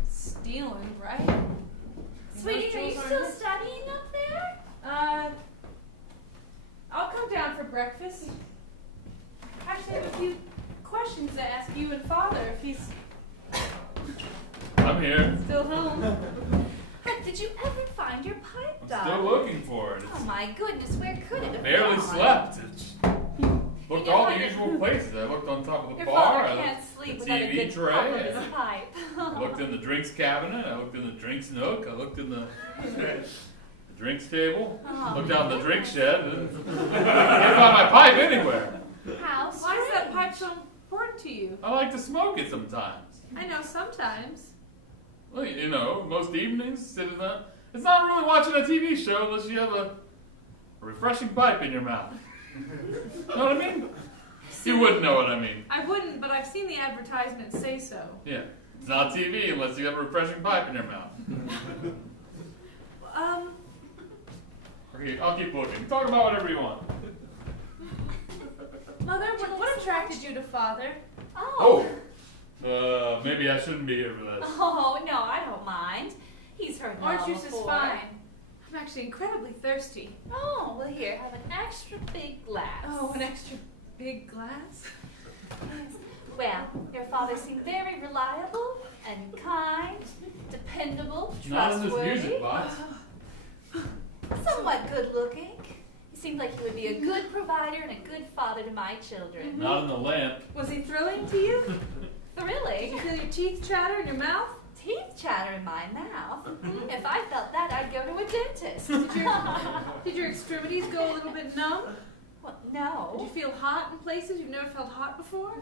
stealing, right? Sweetie, are you still studying up there? I'll come down for breakfast. Actually, I have a few questions to ask you and Father if he's I'm here. still home. Did you ever find your pipe, I'm Doc? still looking for it. Oh my goodness, where could it have Barely gone? slept. Looked Your all the father- usual places. I looked on top of the Your bar. father I can't looked sleep at without a the good TV puff of tray. his pipe. I looked in the drinks cabinet. I looked in the drinks nook. I looked in the drinks table. Oh, Looked out in the drink shed. And can't find my pipe anywhere. How Why is that strange. pipe so important to you? I like to smoke it sometimes. I know sometimes. Well, you know, most evenings, sit in the... It's not really watching a TV show unless you have a refreshing pipe in your mouth. Know what I mean? You wouldn't know what I mean. I wouldn't, but I've seen the advertisements say so. Yeah. It's not TV unless you have a refreshing pipe in your mouth. Okay, I'll keep looking. Talk about whatever you want. Mother, what attracted you to Father? Oh. Maybe I shouldn't be here for this. Oh, no, I don't mind. He's heard it all Orange juice is before. fine. I'm actually incredibly thirsty. Oh, well, here, have an extra big glass. Oh, an extra big glass? Yes. Well, your father seemed very reliable and kind, dependable, Not in this trustworthy, music box. somewhat good looking. He seemed like he would be a good provider and a good father to my children. Not in the lamp. Was he thrilling to you? Did Thrilling. you feel your teeth chatter in your mouth? Teeth chatter in my mouth. If I felt that, I'd go to a dentist. Did your extremities go a little bit numb? Well, Did you no. feel hot in places you've never felt hot before?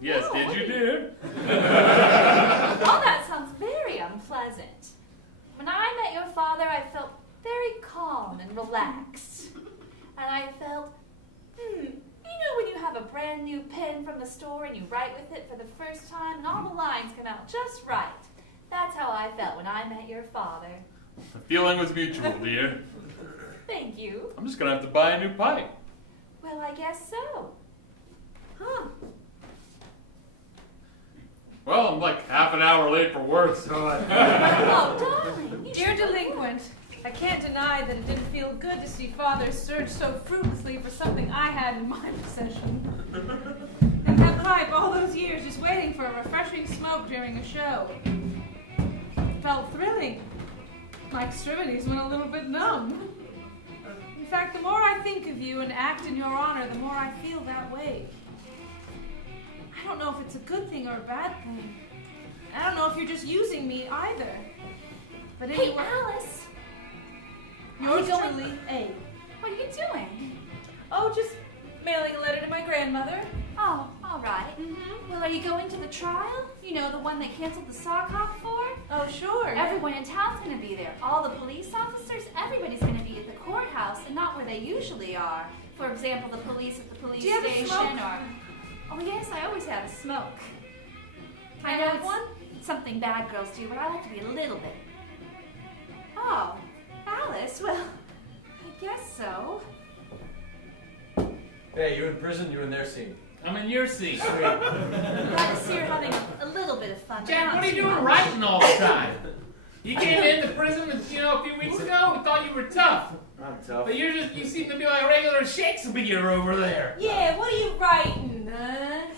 Yes, No, did what you, do dear? All that sounds very unpleasant. When I met your father, I felt very calm and relaxed. And I felt, you know when you have a brand new pen from the store and you write with it for the first time and all the lines come out just right. That's how I felt when I met your father. The feeling was mutual, dear. Thank you. I'm just gonna have to buy a new pipe. Well, I guess so. Huh. Well, I'm like half an hour late for work, so Oh, darling. You Dear should- Delinquent, I can't deny that it didn't feel good to see Father search so fruitlessly for something I had in my possession. And that pipe all those years just waiting for a refreshing smoke during a show. It felt thrilling. My extremities went a little bit numb. In fact, the more I think of you and act in your honor, the more I feel that way. I don't know if it's a good thing or a bad thing. I don't know if you're just using me either. But Hey, anyway, Alice. yours Are you truly, A. What are you doing? Oh, just mailing a letter to my grandmother. Oh, all right. Mm-hmm. Well, are you going to the trial? You know, the one they canceled the sock hop for? Oh, sure. Everyone in town's going to be there. All the police officers, everybody's going to be at the courthouse and not where they usually are. For example, the police at the police Do you have a station smoke? or... Oh, yes, I always have a smoke. Can I know have it's one? something bad girls do, but I like to be a little bit. Oh, Alice, well, I guess so. Hey, you in prison? You in their scene? I'm in your seat. Sweet. Glad to see you're having a little bit of fun. but Jack, not what are you too doing much. writing all the time? You came into prison, a few weeks ago. We thought you were tough, I'm tough. but you seem to be like regular Shakespeare over there. Yeah, what are you writing?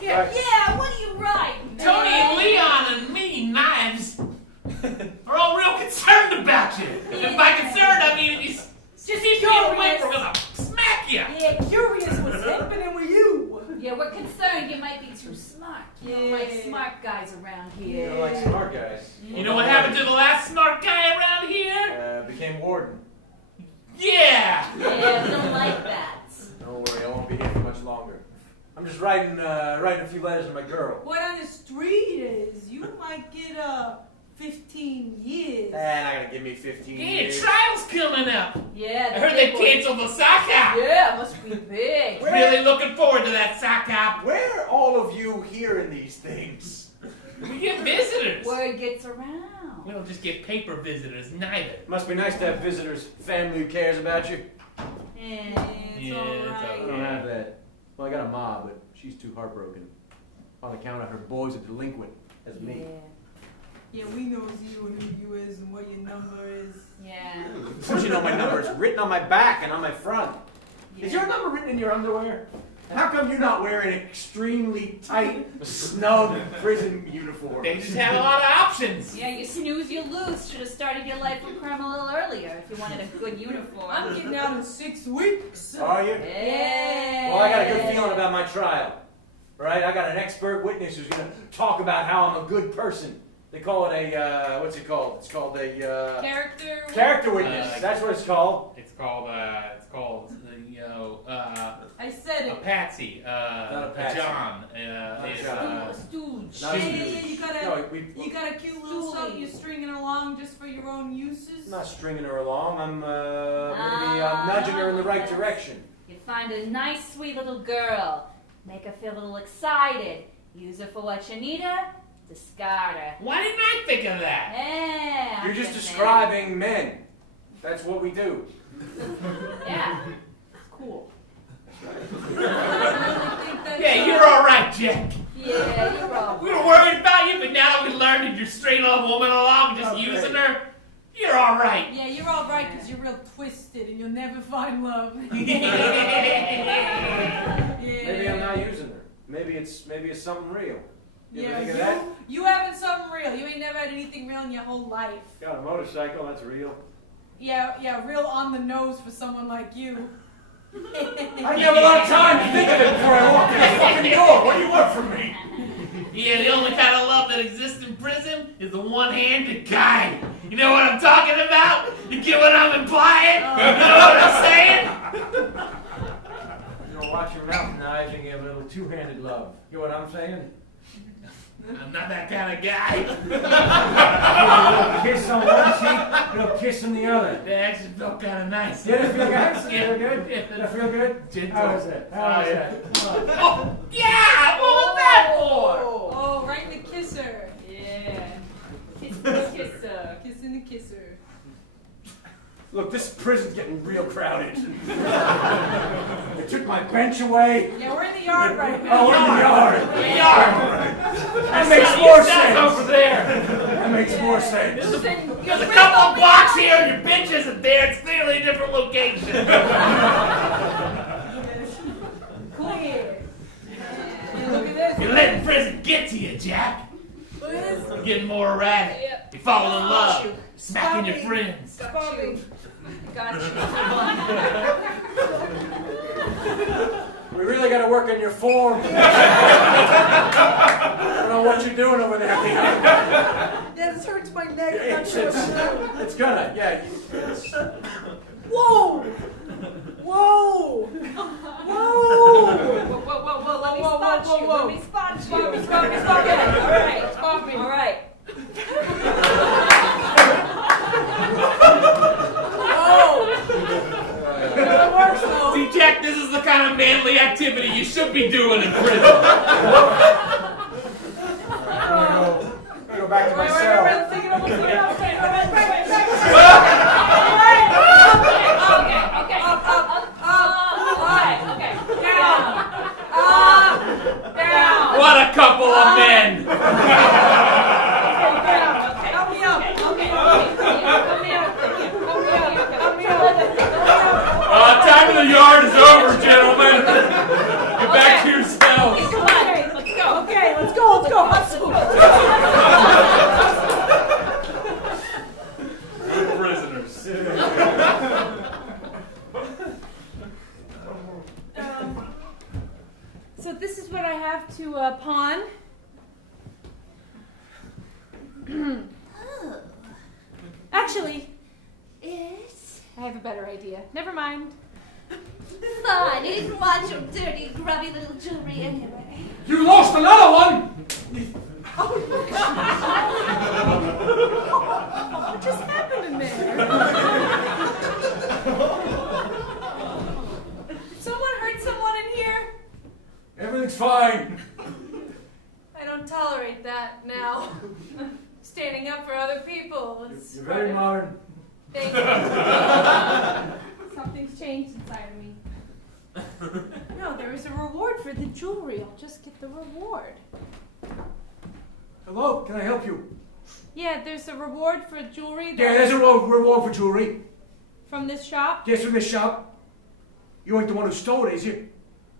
Yeah, what are you writing? Tony and Leon and me, Knives, are all real concerned about you. And by concerned, I mean, you just seem smart guys around You here. don't like smart guys. You know what happened to the last smart guy around here? Became warden. Yeah! Yeah, we don't like that. Don't worry, I won't be here for much longer. I'm just writing a few letters to my girl. What on the street is, you might get 15 years. Not gonna give me 15 Yeah, years. trial's coming up. Yeah, I heard they canceled the sock hop. Yeah, must be big. Really looking forward to that sock hop. Where are all of you hearing these things? We get visitors. Word gets around. We don't just get paper visitors, neither. Must be nice to have visitors, family who cares about you. Yeah. It's Yeah, all it's right. I don't have that. Well, I got a ma, but she's too heartbroken. On account of her boy's a delinquent, as me. Yeah, we knows you and who you is and what your number is. Yeah. Of course you know my number. It's written on my back and on my front. Is your number written in your underwear? And how come you're not wearing an extremely tight, snug prison uniform? They just have a lot of options. Yeah, you snooze, you lose. Should have started your life with crime a little earlier if you wanted a good uniform. I'm getting out in 6 weeks. Are you? Yeah. Well, I got a good feeling about my trial. Right? I got an expert witness who's going to talk about how I'm a good person. They call it a, what's it called? It's called a, character witness. That's what it's called. It's called, I said a it. patsy. Not a patsy. John. Not Is, John. Stooge. Not a Yeah, stooge. you got a, No, you got a cute little something you're stringing along just for your own uses. I'm not stringing her along. I'm nudging her in the right direction. You find a nice, sweet little girl. Make her feel a little excited. Use her for what you need her. Discard her. Why didn't I think of that? Yeah. You're just I'm describing men. That's what we do. Yeah. It's cool. Yeah, you're all right, Jack. Yeah, you're all We were worried about you, but now that we learned that you're straight up woman along, just Okay. using her, you're all right. Yeah, you're all right because you're real twisted and you'll never find love. Maybe Yeah. I'm not using her. Maybe it's something real. You ever Yeah, think of that? you having something real. You ain't never had anything real in your whole life. Got a motorcycle. That's real. Yeah, real on the nose for someone like you. I have a lot of time to think of it before I walk in the fucking door. What do you want from me? Yeah, the only kind of love that exists in prison is the one-handed kind. You know what I'm talking about? You get what I'm implying? You know what I'm saying? You know, watch your mouth, knives, and give a little two-handed love. You know what I'm saying? I'm not that kind of guy. A little kiss on one cheek, a little kiss on the other. That actually felt kind of nice. Did it feel good? Yeah. Feel good? Did it feel good? Gentle. How was it? How was it? Oh, yeah! What was that for? Oh, right in the kisser. Yeah. Kiss the kisser. Kissing the kisser. Look, this prison's getting real crowded. They took my bench away. Yeah, we're in the yard right now. Oh, we're in the yard. The yard. That makes You more sat sense. over there. That makes more sense. There's a couple of blocks here and your bench isn't there. It's clearly a different location. Clear. Yeah, look at this. You're letting prison get to you, Jack. Look at this. You're getting more erratic. You're falling in love. Smacking your friends. Got you. Got you. We really got to work on your form. I don't know what you're doing over there. Yeah, this hurts my neck. It's gonna, yeah. Whoa! Whoa! Whoa! Whoa, let me spot you. whoa. Let me spot you. Spot me. All right. Spot me. All right. That works though. See, Jack, this is the kind of manly activity you should be doing in prison. Go back to my cell. Let's take it up. Okay. Down. What a couple of men! Help me up. Time in the yard is over, gentlemen. Get back to your cells. Let's go. Okay, let's go. Hustle. Prisoners. So this is what I have to pawn. Oh. Actually, Yes? I have a better idea. Never mind. Fine, you didn't want your dirty, grubby little jewelry anyway. You lost another one! What just happened in there? Did someone hurt someone in here? Everything's fine. I don't tolerate that now. Standing up for other people. You're very modern. Thank you. Something's changed inside of me. No, there is a reward for the jewelry. I'll just get the reward. Hello, can I help you? Yeah, there's a reward for jewelry Yeah, there's a reward for jewelry. from this shop. Yes, from this shop. You ain't the one who stole it, is you?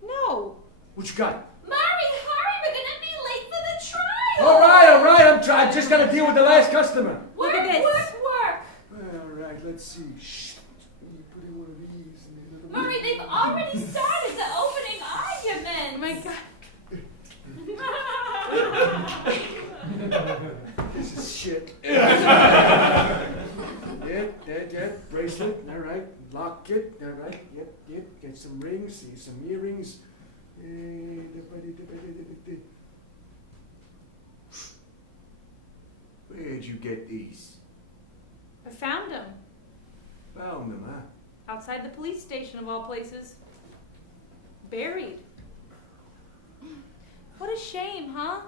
No. What you got? Murray, hurry, we're gonna be late for the trial! All right, I'm just gonna deal with the last customer. Work, Look at this. work! All right, let's see. Shh. Let me put in one of these. And then Murray, they've already started the opening argument! Oh my god. This is shit. Yeah. Bracelet. All right. Locket. All right. Yep. Get some rings. See some earrings. Where'd you get these? I found him. Found them, huh? Outside the police station of all places. Buried. What a shame, huh?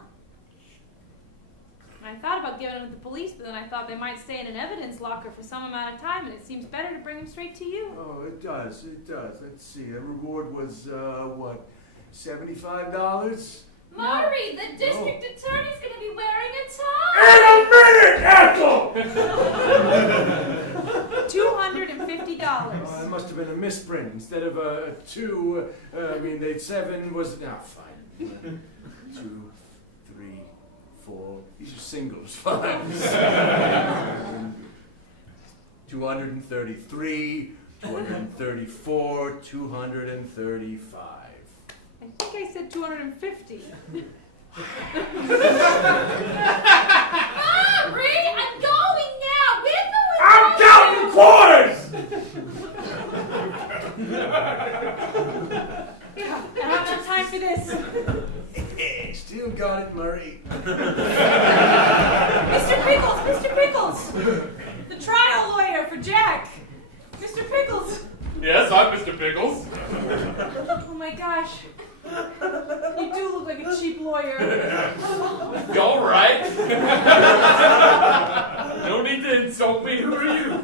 I thought about giving them to the police, but then I thought they might stay in an evidence locker for some amount of time, and it seems better to bring them straight to you. Oh, it does. Let's see. The reward was, what, $75? Murray, the district attorney's gonna be wearing a In tie! a minute, asshole! $250. It must have been a misprint. Instead of a 2, the 7 was... fine. 2, 3, 4. These are singles. 5. 233, 234, 235. I think I said 250. Murray, I'm going now! Where the I'm counting quarters! Yeah, I don't have enough time for this. Still got it, Murray. Mr. Pickles! The trial lawyer for Jack. Mr. Pickles. Yes, I'm Mr. Pickles. Oh my gosh. You do look like a cheap lawyer. All right. No need to insult me. Who are you?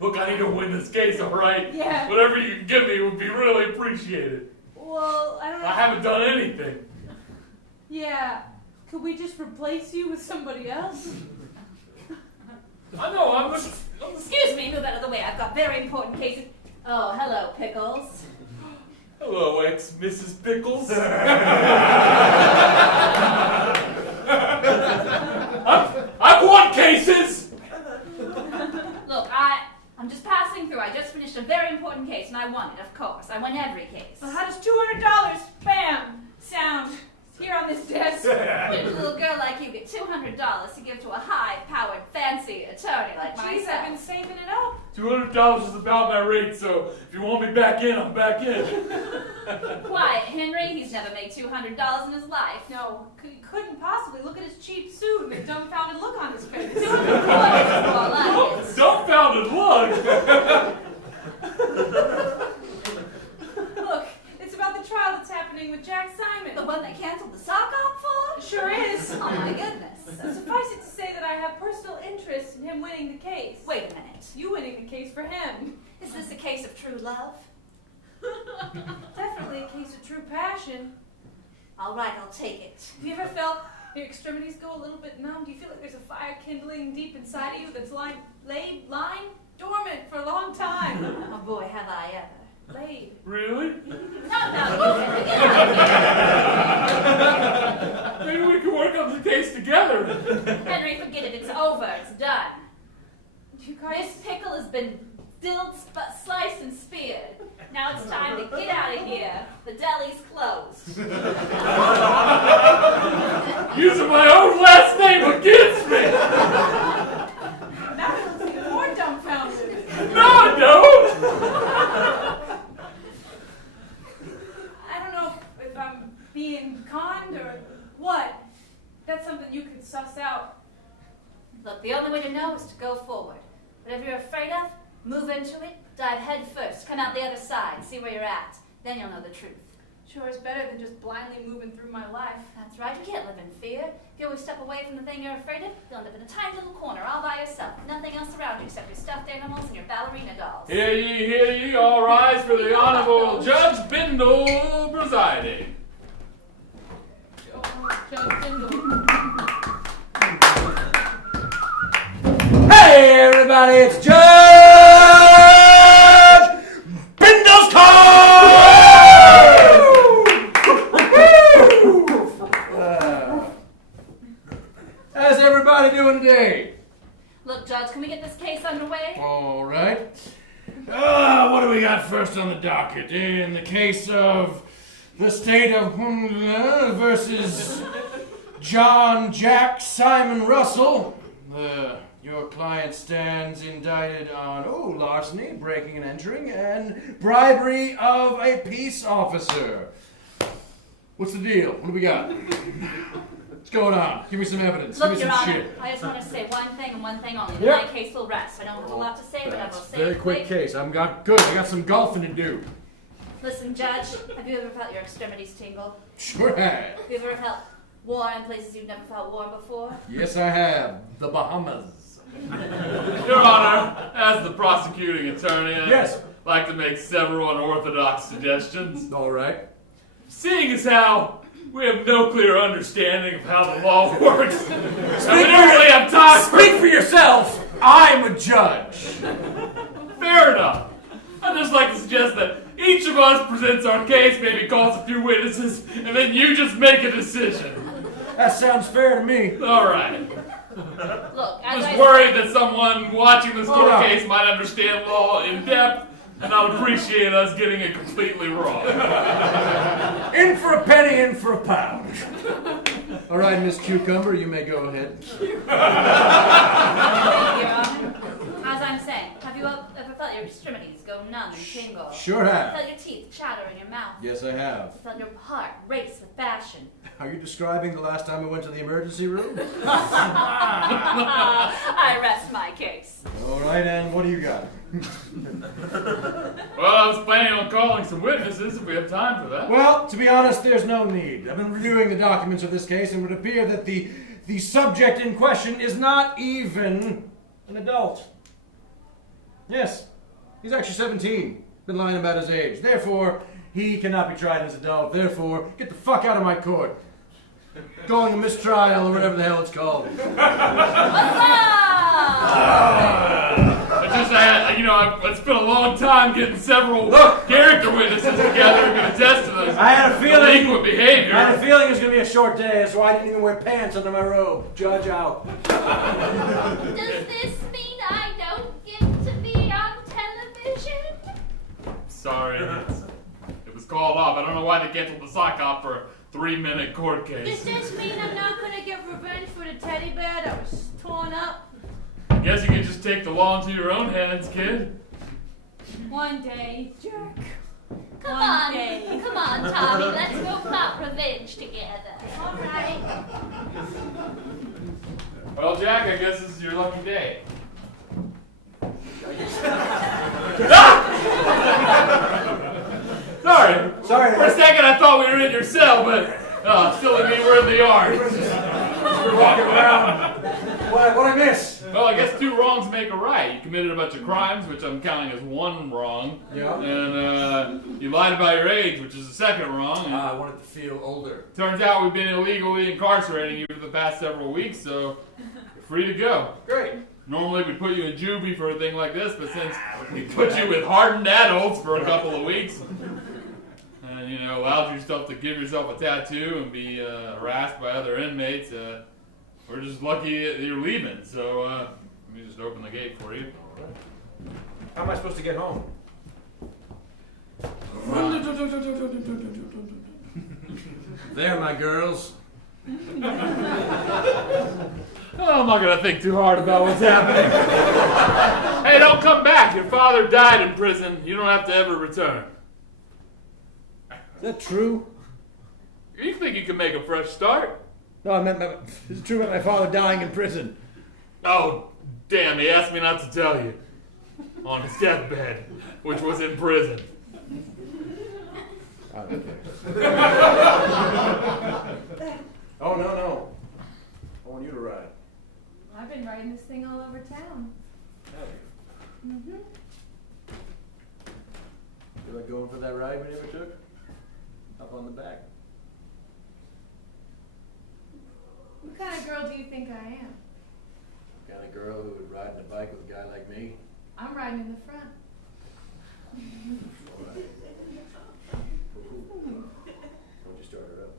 Look, I need to win this case, all right? Yeah. Whatever you can give me would be really appreciated. Well, I don't know. I haven't done anything. Yeah. Could we just replace you with somebody else? I know, I'm just... Excuse me, move out of the way. I've got very important cases. Oh, hello, Pickles. Hello, ex-Mrs. Pickles. I've won cases! Look, I'm just passing through. I just finished a very important case, and I won it, of course. I win every case. Well, how does $200, bam, sound here on this desk? Where did a little girl like you get $200 to give to a high-powered, fancy attorney like Jeez, I've myself? been saving it up. $200 is about my rate, so if you want me back in, I'm back in. Quiet, Henry. He's never made $200 in his life. No, he couldn't possibly. Look at his cheap suit and the dumbfounded look on his face. $200 is more like it. Dumbfounded look! Look, it's about the trial that's happening with Jack Simon. The one they canceled the sock op for? Sure is. Oh, my goodness. Suffice it to say that I have personal interest in him winning the case. Wait a minute. You winning the case for him. Is this a case of true love? Definitely a case of true passion. All right, I'll take it. Have you ever felt your extremities go a little bit numb? Do you feel like there's a fire kindling deep inside of you that's lying dormant for a long time? Oh, boy, have I ever. Laid. Really? No, get out Maybe we can work on the case together. here. Henry, forget it. It's over. It's done. You guys... This pickle has been dilled, sliced, and speared. Now it's time to get out of here. The deli's closed. Using my own last name against me! that you could suss out? Look, the only way to know is to go forward. Whatever you're afraid of, move into it, dive head first, come out the other side, see where you're at. Then you'll know the truth. Sure is better than just blindly moving through my life. That's right, you can't live in fear. If you always step away from the thing you're afraid of, you'll live in a tiny little corner all by yourself. Nothing else around you except your stuffed animals and your ballerina dolls. Hear ye, all rise for the Honorable Judge Bindle presiding. Judge Bindle. Hey, everybody, it's Judge Bindle's call! How's everybody doing today? Look, Judge, can we get this case underway? All right. What do we got first on the docket? In the case of the state of versus John Jack Simon Russell, your client stands indicted on larceny, breaking and entering, and bribery of a peace officer. What's the deal? What do we got? What's going on? Give me some evidence. Look, Give me Your some Honor, shit. I just want to say one thing and one thing only. Yeah. My case will rest. I don't have a lot to say, but I will say Very it quick quick. case. I got some golfing to do. Listen, Judge, have you ever felt your extremities tingle? Sure have. Have you ever felt war in places you've never felt war before? Yes, I have. The Bahamas. Your Honor, as the prosecuting attorney, Yes. I'd like to make several unorthodox suggestions. All right. Seeing as how we have no clear understanding of how the law works, and we don't really have time Speak for yourself. I'm a judge. Fair enough. I'd just like to suggest that each of us presents our case, maybe calls a few witnesses, and then you just make a decision. That sounds fair to me. All right. Look, I as was I worried that someone watching this Hold court on. case might understand law in depth, and I would appreciate us getting it completely wrong. In for a penny, in for a pound. All right, Miss Cucumber, you may go ahead. Your Honor, as I'm saying, have you ever felt your extremities go numb and tingle? Sure have. Felt your teeth chatter in your mouth? Yes, I have. Felt your heart race with passion? Are you describing the last time I went to the emergency room? I rest my case. All right, and what do you got? Well, I was planning on calling some witnesses if we have time for that. Well, to be honest, there's no need. I've been reviewing the documents of this case, and it would appear that the subject in question is not even an adult. Yes, he's actually 17. Been lying about his age. Therefore, he cannot be tried as an adult. Therefore, get the fuck out of my court. Calling a mistrial or whatever the hell it's called. It's just that, it's been a long time getting several character witnesses together who can attest to this. I had a feeling. Delinquent behavior. I had a feeling it was going to be a short day, so I didn't even wear pants under my robe. Judge out. Does this mean I don't get to be on television? Sorry, it was called off. I don't know why they canceled the sock off for a 3-minute court Does case. this mean I'm not gonna get revenge for the teddy bear that was torn up? Guess you can just take the law into your own hands, kid. One day, jerk. Come One on, day. come on, Tommy. Let's go plot revenge together. All right. Well, Jack, I guess this is your lucky day. Sorry. Sorry. For a second, I thought we were in your cell, but silly me, we're in the yard. We're walking around. What I miss? Well, I guess 2 wrongs make a right. You committed a bunch of crimes, which I'm counting as 1 wrong. Yeah. And you lied about your age, which is the 2nd wrong. And I wanted to feel older. turns out we've been illegally incarcerating you for the past several weeks, so you're free to go. Great. Normally we'd put you in juvie for a thing like this, but since we put you with hardened adults for a couple of weeks, and allowed yourself to give yourself a tattoo and be harassed by other inmates, we're just lucky that you're leaving. So let me just open the gate for you. How am I supposed to get home? There, my girls. Oh, I'm not gonna think too hard about what's happening. Hey, don't come back. Your father died in prison. You don't have to ever return. Is that true? You think you can make a fresh start? No, I meant it's true about my father dying in prison. Oh, damn, he asked me not to tell you. On his deathbed, which was in prison. Oh, no. I want you to ride. I've been riding this thing all over town. Mm-hmm. You like going for that ride we never took? Up on the back. What kind of girl do you think I am? Kind of girl who would ride in a bike with a guy like me. I'm riding in the front. All right. Why don't you start her up?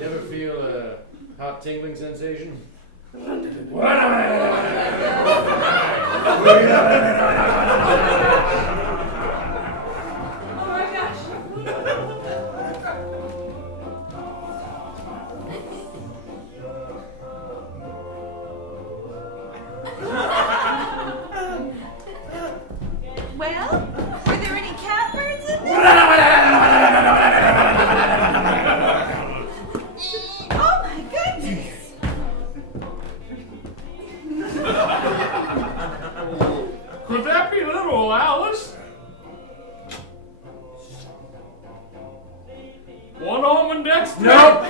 You ever feel a hot tingling sensation? Oh my gosh. Well, were there any catbirds in there? Oh my goodness! Could that be little Alice? One almond next Nope!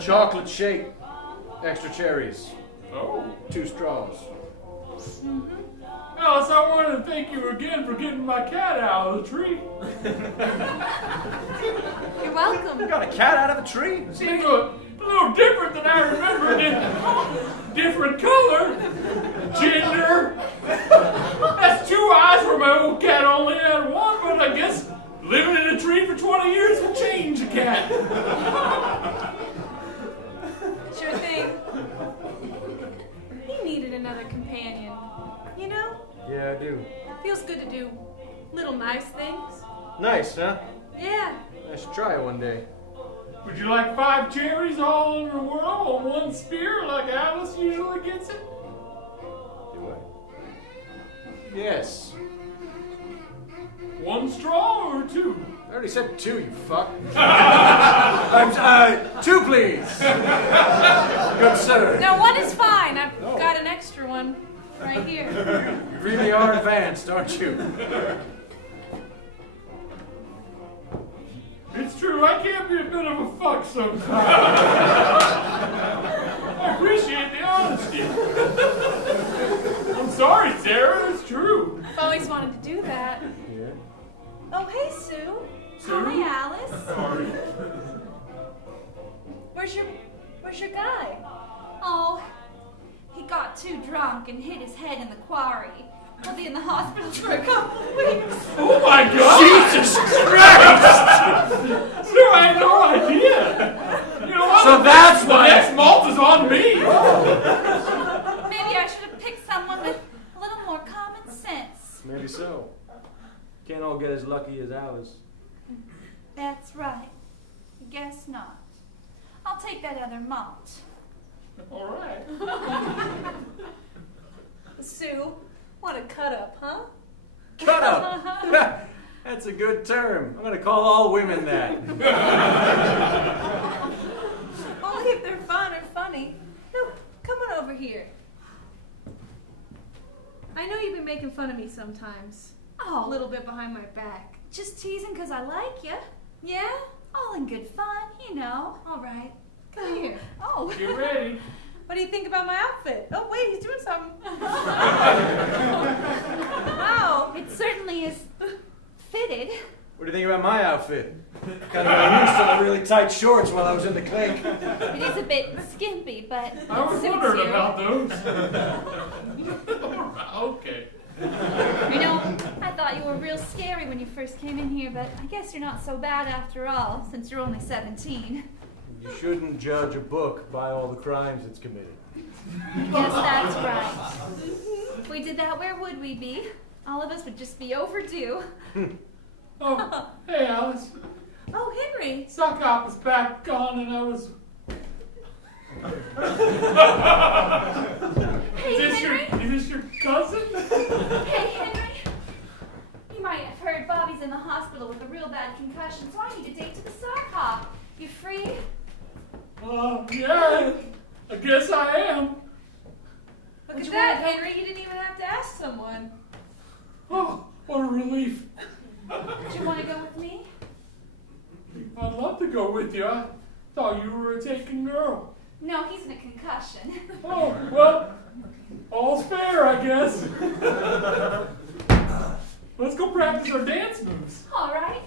Chocolate shake. Extra cherries. Oh. 2 straws. Alice, I wanted to thank you again for getting my cat out of the tree. You're welcome. You got a cat out of a tree? Seems a little different than I remembered it. Different color. Gender. That's 2 eyes where my old cat only had 1, but I guess living in a tree for 20 years will change a cat. Sure thing. He needed another companion. You know, Yeah, I do. feels good to do little nice things. Nice, huh? Yeah. I should try it one day. Would you like 5 cherries all in the world on 1 spear like Alice usually gets it? Do I? Yes. 1 straw or 2? I already said 2, you fuck. 2, please. Good sir. No, 1 is fine. I've got an extra one right here. You really are advanced, aren't you? It's true, I can be a bit of a fuck sometimes. I appreciate the honesty. I'm sorry, Sarah, it's true. I've always wanted to do that. Yeah. Oh, hey, Sue. Sue? Hi, Alice. Sorry. Where's your guy? Oh, he got too drunk and hit his head in the quarry. He'll be in the hospital for a couple of weeks. Oh my God! Jesus Christ! Sir, I had no idea. You know what? So that's the why- next malt is on me. Maybe I should have picked someone with a little more common sense. Maybe so. Can't all get as lucky as Alice. That's right. I guess not. I'll take that other malt. All right. Sue, what a cut up, huh? Cut up! That's a good term. I'm going to call all women that. Only if they're fun or funny. No, come on over here. I know you've been making fun of me sometimes. Oh, A little bit behind my back. just teasing because I like you. Yeah? All in good fun, you know. All right. Come here. Oh. Get ready. What do you think about my outfit? Oh, wait, he's doing something. Wow. It certainly is fitted. What do you think about my outfit? Kind of got used to the really tight shorts while I was in the clink. It is a bit skimpy, but I was suits wondering you. about those. Okay. You know, I thought you were real scary when you first came in here, but I guess you're not so bad after all, since you're only 17. You shouldn't judge a book by all the crimes it's committed. Yes, that's right. If we did that, where would we be? All of us would just be overdue. Oh, hey, Alice. Oh, Henry. Sock Hop is back on, and I was. Hey, Henry. Is this your cousin? Hey, Henry. You might have heard Bobby's in the hospital with a real bad concussion, so I need a date to the sock hop. You free? Yeah, I guess I am. Look at that, Henry. You didn't even have to ask someone. Oh, what a relief. Do you want to go with me? I'd love to go with you. I thought you were a taken girl. No, he's in a concussion. Oh, well, all's fair, I guess. Let's go practice our dance moves. All right.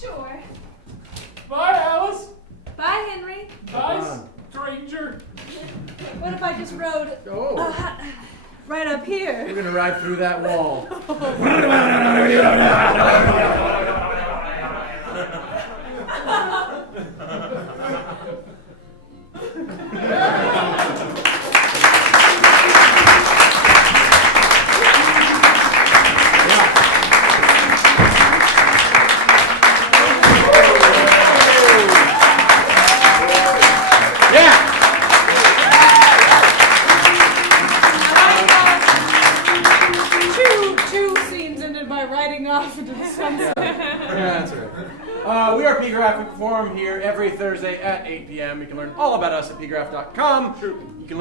Sure. Bye, Alice. Bye, Henry. Bye, stranger. What if I just rode Oh, right up here? we're gonna ride through that wall. Two scenes ended by riding off into the sunset. Yeah, that's right. We are PGraph. We perform here every Thursday at 8 p.m. You can learn all about us at pgraph.com. You can